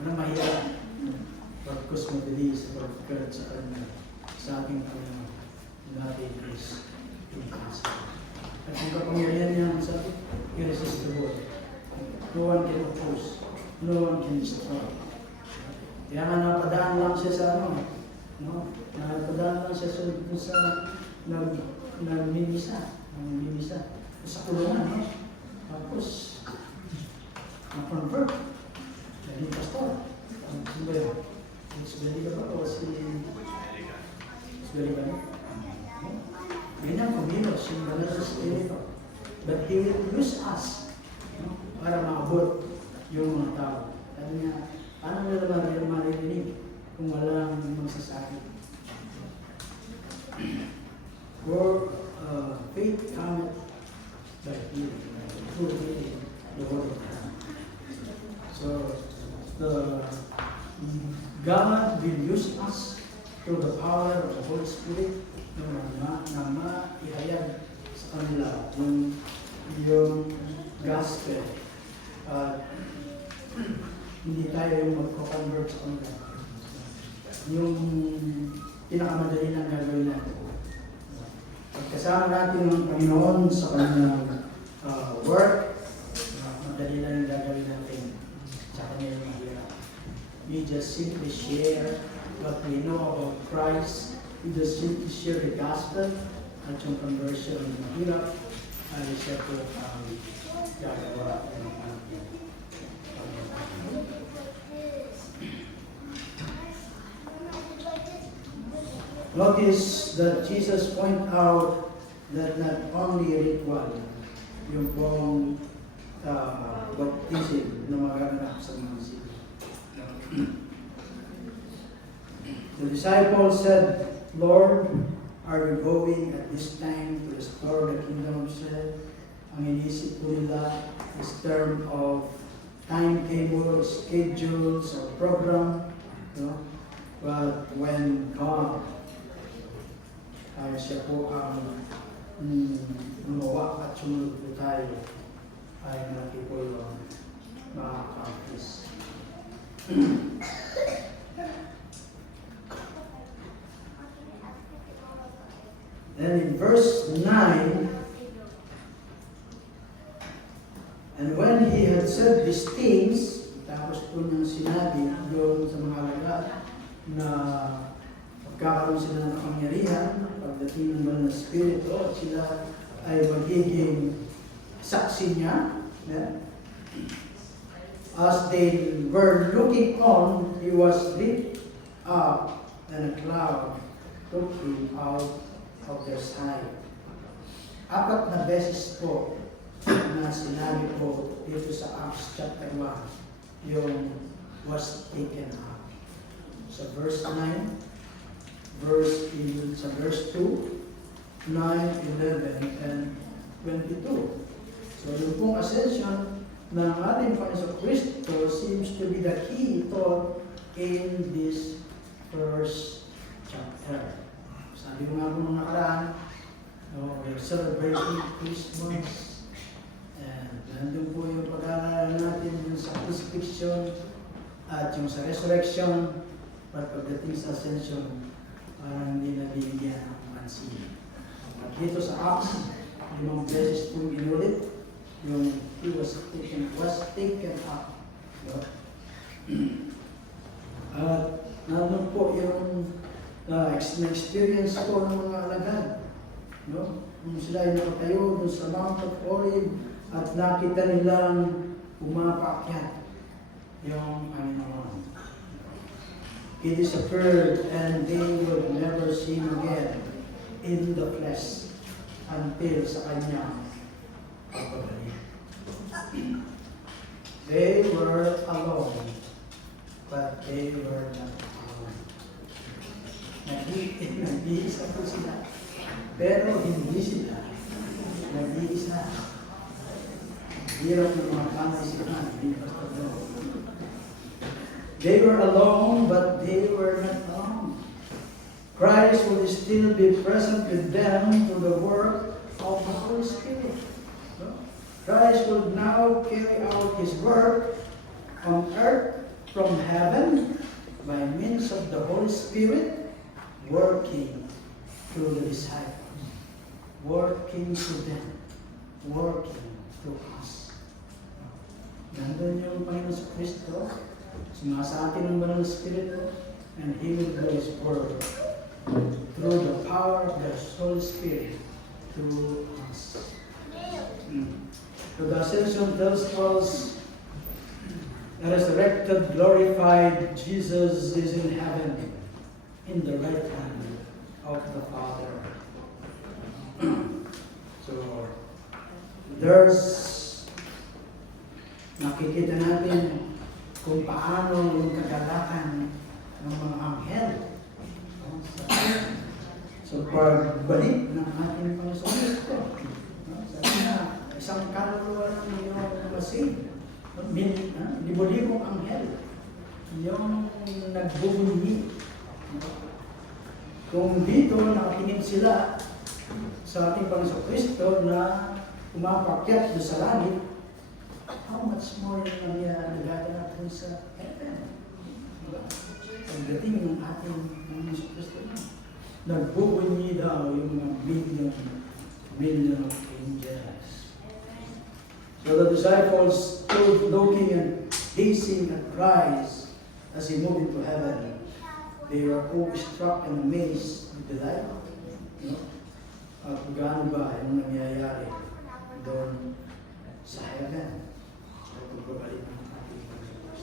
Walang mahirap. Pagkus madali sa pagkakat sa kanya sa ating Panginoon. Natin is impossible. At kung kapangyarihan niya sa atin, irresistible. No one can oppose. No one can destroy. Kaya nga napadaan lang siya sa no? Napadaan lang siya sa nagmimisa. Sa kulungan, no? Tapos, na-convert. Naging pastor. Sino ba yun? It's very good ba? O si... It's very good. Ganyan kumilos yung banal sa Espiritu. But He will use us, no? Para maabot yung mga tao. Sabi niya, paano nila naman maririnig kung walang magsasabi? For faith cometh by hearing, through hearing the word of God. So, God will use us through the power of the Holy Spirit na maihayag sa kanila yung gospel At hindi tayo yung magko-convert sa kanila. Yung pinakamadali na gagawin natin. Pagkasama natin ng Panginoon sa kanyang work, madali lang yung gagawin natin sa kanyang mahirap. We just simply share what we know about Christ. We just simply share the gospel at yung conversion ng mahirap ay siya po ang gagawa ng ating Panginoon. Notice that Jesus point out that not only ritual, yung pong baptism na magaganap sa mga sila. The disciples said, Lord, are you going at this time to restore the kingdom of God? Ang inisip po nila is term of timetable, schedules, or program. But when God ay siya po ang gumawa at sumunod po tayo, ay malaki po yung makakampis. Then in verse 9, and when he had said these things, tapos po niyang sinabi doon sa mga alagad na magkakaroon sila ng kapangyarihan pagdating ng banal na Espiritu at sila ay magiging saksi niya. As they were looking on, he was lifted up and a cloud took him out of their sight. 4 na beses po na sinabi po dito sa Acts chapter 1 yung was taken up. Sa verse 9, sa verse 2, 9, 11, and 22. So yung pong ascension ng ating Panginoon Kristo seems to be the key thought in this first chapter. Sabi ko nga po nung nakaraan, we're celebrating Christmas, and nandun po yung pag-aalala natin yung sa crucifixion at yung sa resurrection, but pagdating sa ascension, parang hindi nabibigyan ng pansin. At dito sa Acts, 5 beses pong inulit, yung he was taken up. At nandun po yung na-experience ko ng mga alagad. Nung sila ay nakatayo dun sa Mount of Olive at nakita nilang pumapaakyat yung Panginoon. It disappeared and they would never see him again in the flesh until sa kanyang pagbabalik. They were alone, but they were not alone. Nag-iisa po sila, pero hindi sila nag-iisa. Hirap ng mga panisipan, hindi Pastor Lo. They were alone, but they were not alone. Christ will still be present with them through the work of the Holy Spirit. Christ will now carry out His work on earth from heaven by means of the Holy Spirit working through the disciples, working through them, working through us. Nandun yung Panginoon sa Kristo, sumasa atin ng banal na Espiritu, and He will do His work through the power of the Holy Spirit through us. So the ascension tells us the resurrected, glorified Jesus is in heaven, in the right hand of the Father. So there's nakikita natin kung paano yung kagalakan ng mga anghel. So pagbalik ng ating Panginoon Kristo, sabi na, isang kaluluwa ng iyong masig, libo-libong anghel, yung nagbubunyi. Kung dito nakatingin sila sa ating Panginoon Kristo na umapakyat sa langit, how much more yung nagaganap dun sa heaven? Diba? Pagdating ng ating Panginoon Kristo, nagbubunyi daw yung mga million of angels. So the disciples stood looking and gazing at Christ as he moved into heaven. They were awestruck and amazed with delight. You know? At gaano ba yung nangyayari doon sa heaven? So pagbabalik ng ating Panginoon.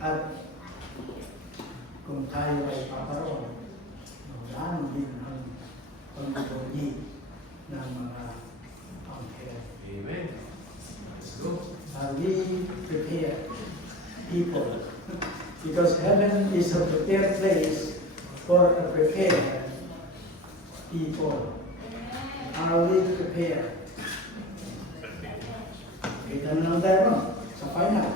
At kung tayo ay paparoon, gaano din ang pagbubunyi ng mga anghel. Amen. Let's go. We prepare people because heaven is a prepared place for a prepared people. Are we prepared? Kita na lang tayo sa final.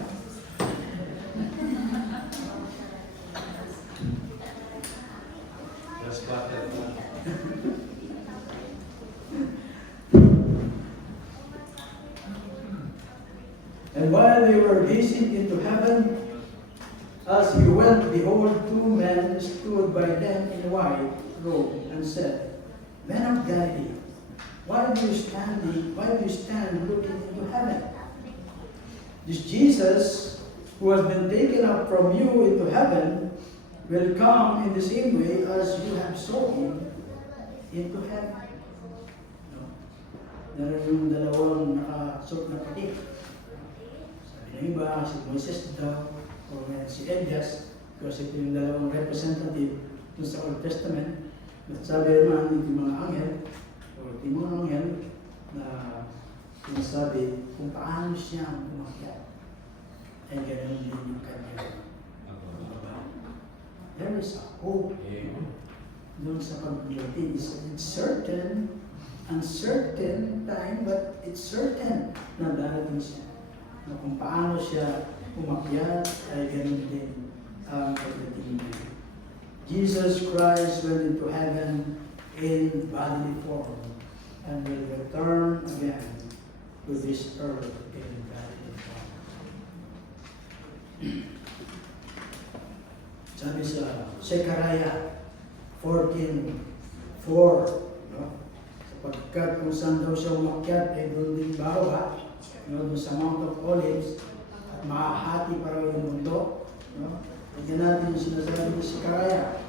Just battle. And while they were gazing into heaven, as he went, behold, two men stood by them in white robe and said, Men of Galilee, why do you stand looking into heaven? This Jesus, who has been taken up from you into heaven, will come in the same way as you have saw him into heaven. No? Naroon yung dalawang nakasuot na pati. Sabi ng iba, si Moses daw, o si Elias, kasi ito yung dalawang representative dun sa Old Testament. At sabi naman yung mga anghel, o yung mga anghel, na sinasabi kung paano siya umakyat. Ay ganoon din yung kanyang baba. There is a hope doon sa pag-ibig. It's certain, uncertain time, but it's certain na darating siya. Na kung paano siya umakyat, ay ganoon din ang pagdating niya. Jesus Christ went into heaven in bodily form and will return again to this earth in bodily form. Sabi sa Zechariah 14:4, no? Sapagkat kung saan daw siya umakyat, ay doon din bawa, no? Doon sa Mount of Olives, at mahahati pa raw yung mundo. No? Tignan natin yung sinasabi ni Zechariah.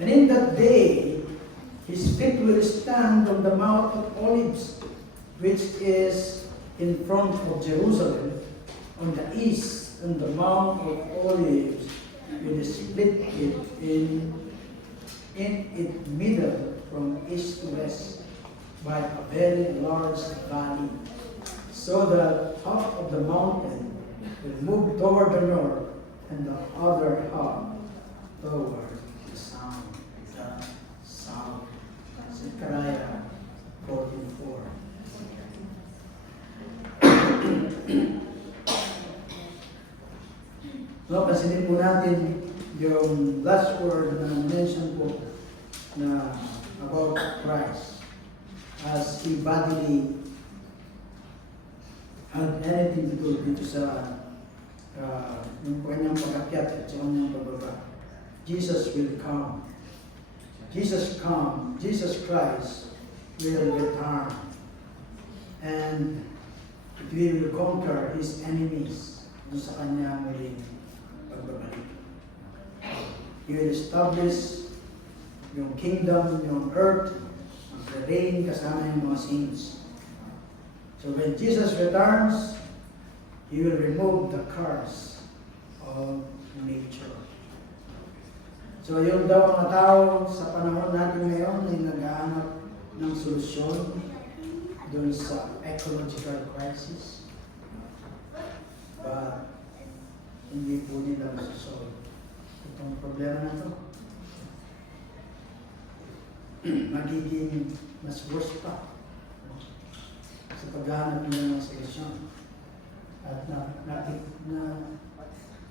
And in that day, his feet will stand on the Mount of Olives, which is in front of Jerusalem, on the east, and the Mount of Olives will split it in its middle from east to west by a very large valley, so that half of the mountain will move toward the north and the other half toward the south. Zechariah 14:4. So, pansinin po natin yung last word na mention po na about Christ as he bodily had anything to do dito sa yung kanyang pag-akyat at sa kanyang pagbaba. Jesus will come. Jesus Christ will return. And he will conquer his enemies dun sa kanyang muling pagbabalik. He will establish yung kingdom, yung earth, mag-reign kasama yung mga saints. So when Jesus returns, he will remove the curse of nature. So yung daw mga tao sa panahon natin ngayon ay naghahanap ng solusyon dun sa ecological crisis. But hindi po nila masasolve itong problema na ito. Magiging mas worse pa sa paghahanap nila ng solusyon. At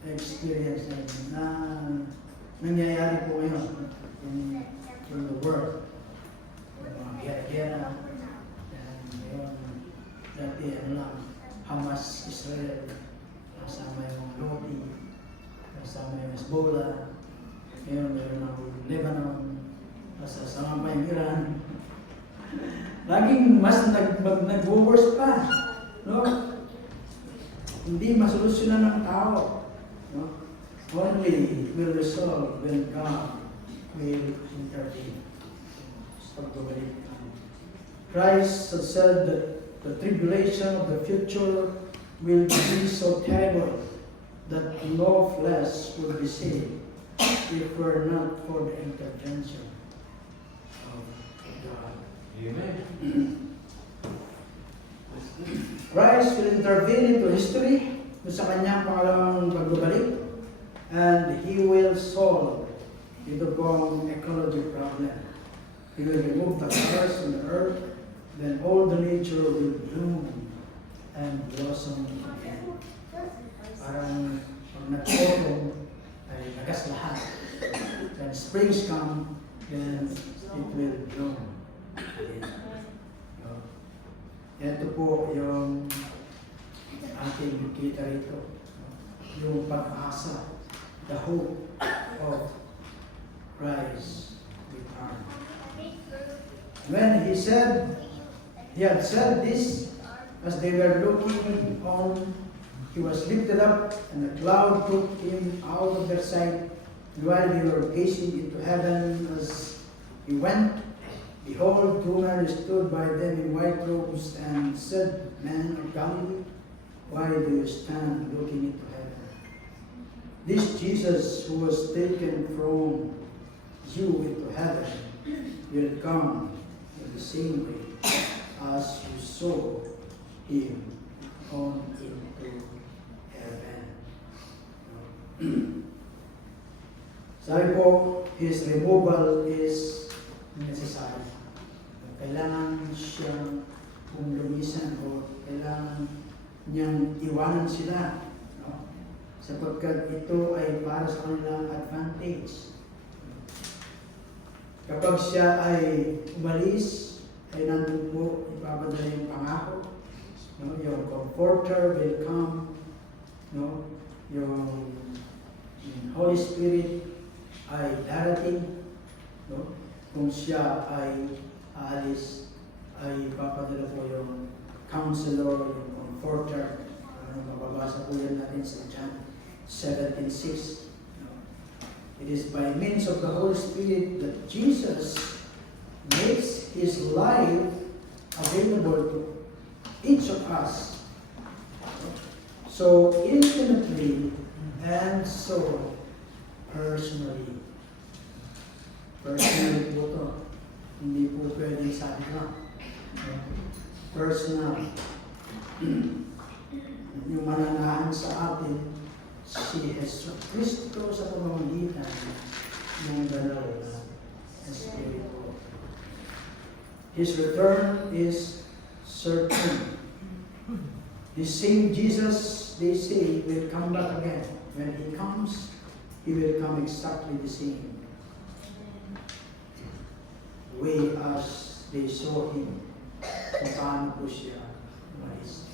na-experience na nangyayari po ngayon in the world. Yung mga gera-gera, and ngayon, dati ano lang, Israel, kasama yung Lodi, kasama yung Hezbollah, ngayon meron ng Lebanon, kasama pa yung Iran. Laging mas nag-worse pa. No? Hindi masolusyonan ng tao. No? Only will resolve when God will intervene. Pagbabalik. Christ has said that the tribulation of the future will be so terrible that no flesh will be saved if we're not for the intervention of God. Amen. Christ will intervene into history sa kanyang pangalawang pagbabalik, and He will solve ito pong ecology problem. He will remove the curse from the earth, then all the nature will bloom and blossom again. Parang pag nag-autumn ay nagas lahat. When springs come, then it will bloom again. Ito po yung ating kita rito. Yung pag-asa, the hope of Christ's return. When he had said this, as they were looking on, he was lifted up, and a cloud took him out of their sight. And while they were gazing into heaven as he went, behold, two men stood by them in white robes and said, Men of Galilee, why do you stand looking into heaven? This Jesus who was taken from you into heaven will come in the same way as you saw him on into heaven. Sabi po, his removal is necessary. Kailangan siyang lumisan o kailangan niyang iwanan sila. No? Sapagkat ito ay para sa kanilang advantage. Kapag siya ay umalis, ay nandun po ipapadala yung pangako. No? Yung comforter will come. No? Yung Holy Spirit ay darating. No? Kung siya ay aalis, ay papadala po yung counselor, yung comforter. Mababasa po yan natin sa John 17:6. It is by means of the Holy Spirit that Jesus makes His life available to each of us. So intimately and so personally. Personally po ito. Hindi po pwedeng sabi lang. Personal. Yung mananahan sa atin, si Jesus Cristo sa pamamagitan ng banal na Espiritu. His return is certain. The same Jesus, they say, will come back again. When He comes, He will come exactly the same way as they saw Him. Kung paano po siya umalis.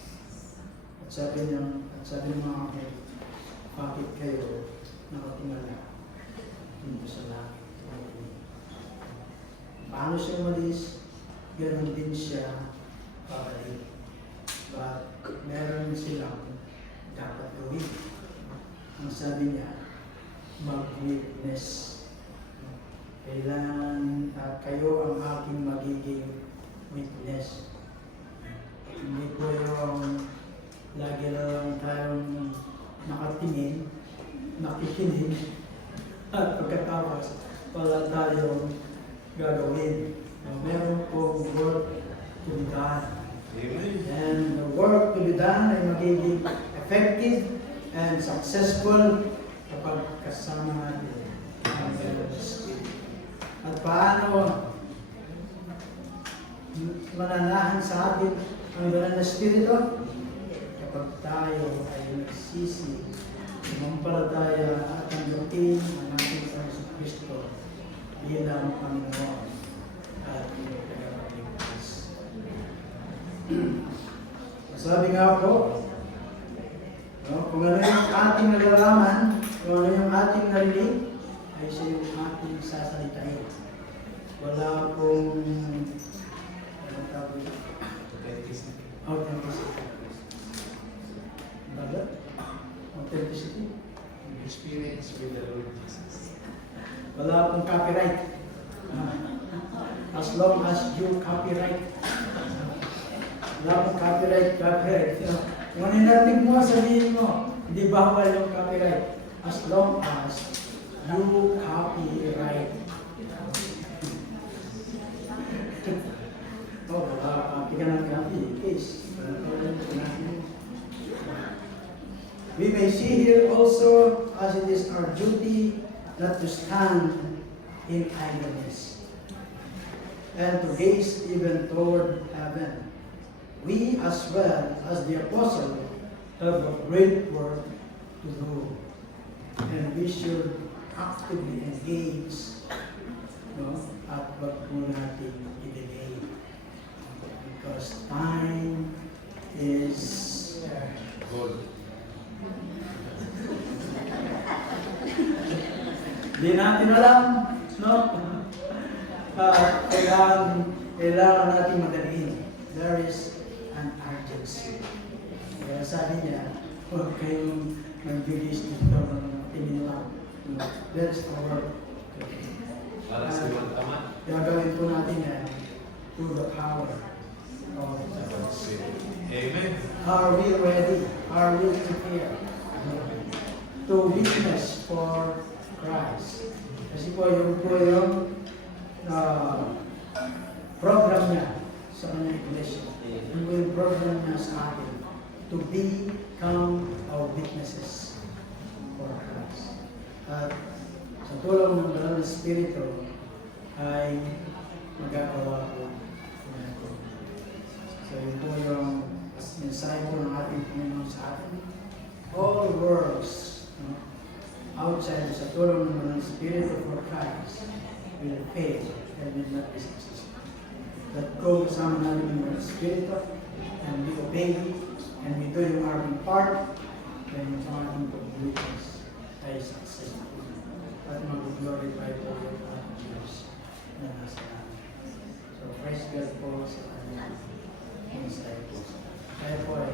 At sabi ng mga kapatid, bakit kayo nakatingala dito sa langit? Paano siya umalis? Ganon din siya babalik. But meron silang dapat gawin. Ang sabi niya, mag-witness. Kailangan kayo ang aking magiging witness. Hindi po yung lagi lang tayong nakatingin, nakikinig, at pagkatapos wala tayong gagawin. Meron pong work to be done. And the work to be done ay magiging effective and successful kapag kasama natin ang Banal na Espiritu. At paano mananahan sa atin ang Banal na Espiritu? Kapag tayo ay nagsisi, sumampalataya at tanggapin ang ating Panginoon Kristo bilang Panginoon at tagapagligtas. Sabi nga po, kung ano yung ating nalalaman, kung ano yung ating narinig, ay siya yung ating sasalitain. Wala pong authenticity. Baga? Authenticity? Experience with the Lord Jesus. Wala pong copyright. As long as you copyright. Wala pong copyright. Kung ano natin mo, sabihin mo, hindi bawal yung copyright. As long as you copyright. Oh, copy ka ng copy. Case. We may see here also, as it is our duty, not to stand in idleness and to gaze even toward heaven. We as well as the apostle have a great work to do, and we should actively engage at what po natin i-delay. Because time is Gold. Hindi natin alam, no? Kailangan natin madaliin. There is an urgency. Kaya sabi niya, huwag kayong mag-bilis dito ng tinilang. That's the work. Para sa ibang tama. Gagawin po natin yan through the power of the Holy Spirit. Amen. Are we ready? Are we prepared to witness for Christ? Kasi po yung program niya sa kanyang iglesia. Yung po yung program niya sa atin to become our witnesses for Christ. At sa tulong ng Banal na Espiritu ay magagawa po natin. So yun po yung mensahe po ng ating Panginoon sa atin. All works outside sa tulong ng Spirit for Christ will fail and will not be successful. That go kasama natin ng Spirit and we obey and we do yung ating part, then yung ating pag-witness ay successful. At mag-glorify po yung ating Diyos na nasa natin. So praise God po sa kanyang mensahe po. Kaya po ay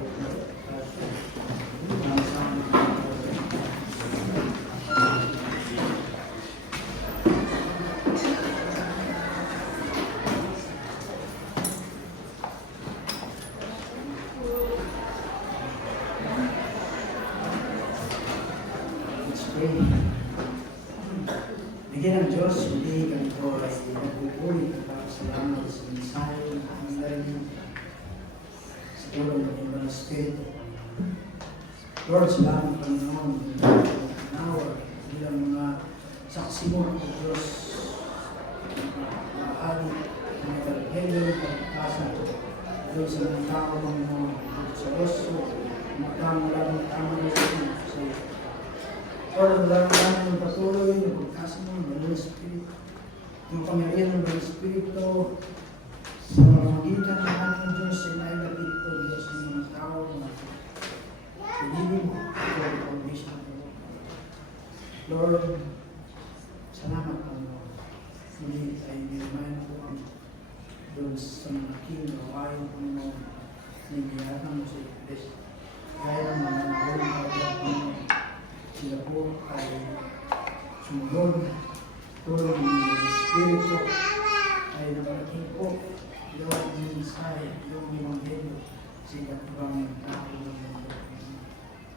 bigyan ng Diyos, hindi kami po ay nagpupuli at papasalamat sa mensahe ng aming narinig sa tulong ng Ibang Espiritu. Lord, salamat Panginoon, nawa bilang mga saksi mo ng Diyos, mahali ng Evangelyo ng Pagkakasan doon sa mga tao Panginoon, sa oso, mga tao lang tama na sa iyo. Lord, ang lang ng patuloy ng pagkasa mo, ng Banal Espiritu. Yung pangyarihan ng Banal Espiritu sa magitan ng aming Diyos ay nailapit ko, Diyos ng mga tao na pinili mo ito ang foundation ko. Lord, salamat po mo. Hindi ay nirmayan po kami doon sa mga kinagawain po mo nagiyatan mo sa Iglesia. Gaya ng mga nagawin po mo sila po ay sumunod tulong ng Espiritu ay nakarating po yung mensahe, yung Ebanghelyo sa iba't ibang tao ng mundo.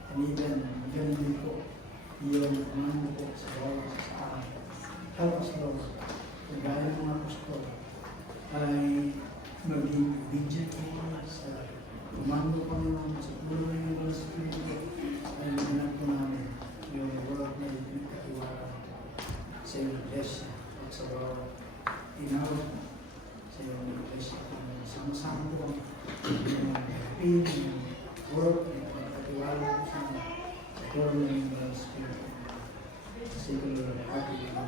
And even, yan din po yung kumando po sa bawat sa akin. Help us, Lord, kung gaya ng mga apostol ay maging obedient po sa kumando pa naman sa tulong ng Espiritu ay ginag po namin yung world na pinagkatiwala sa iyong iglesia at sa bawat tinawag sa iyong iglesia. Sama-sama po yung pin, yung work, yung pinagkatiwala po sa tulong ng Holy Spirit. Kasi ito yung happy with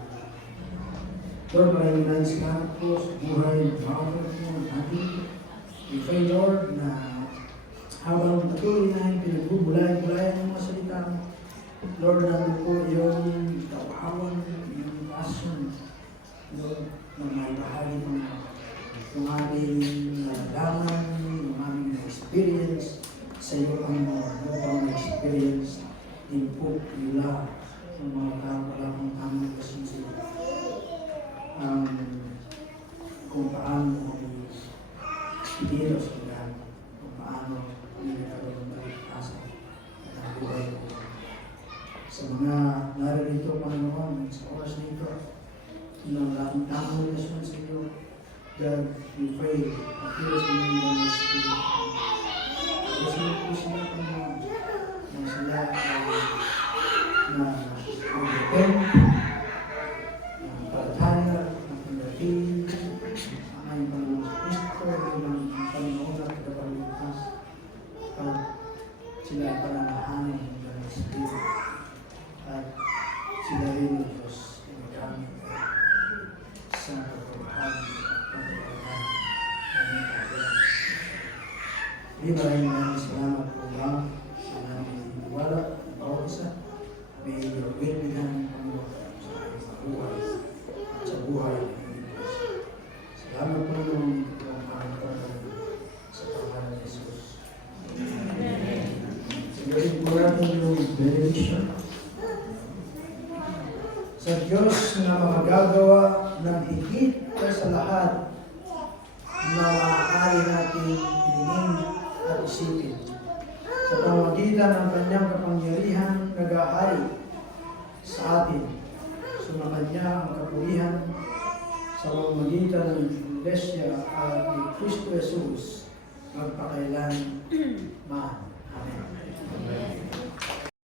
Lord, maraming salamat po sa buhay ng bawat po natin. We pray, Lord, na habang patuloy na yung pinagbubulayan ng mga salita lang. Lord, namin po yung kapahawan, yung passion, Lord, na may bahagi ng yung aming nalaman, yung aming experience sa iyo ang mga experience din po nila sa mga tao pala kung aming kasinsin. Kung paano kami dito sa lahat, kung paano kami nagkaroon ng pag-asa at buhay ko. Sa mga naririto, Panginoon, sa oras na ito, ilang laking tamang relasyon sa iyo, God, we pray, appear sa mga Holy Spirit. Kasi po sila, Panginoon, na sila ay mag-repent, ng palataya, ng pagdating, ang aming Panginoon sa Kristo, bilang Panginoon at tagapagligtas, at sila ay pananahanan ng Holy Spirit, at sila rin ng Diyos ay magamit sa pagpapahagi at pagpapahagi ng aming pagpapahagi. Maraming salamat po lang sa aming wala ng bawat isa. May your will be done, Panginoon, sa aming buhay at sa buhay ng aming Diyos. Salamat po nung ang aming pagpapahagi sa pangalan ni Jesus. Sigarin po natin yung benediction. Sa Diyos na makagagawa ng higit sa lahat na maaari natin hilingin at isipin. Sa pamamagitan ng kanyang kapangyarihan nag-ahari sa atin, sumakanya ang kapulihan sa pamamagitan ng Iglesia at ni Kristo Jesus magpakailan man. Amen.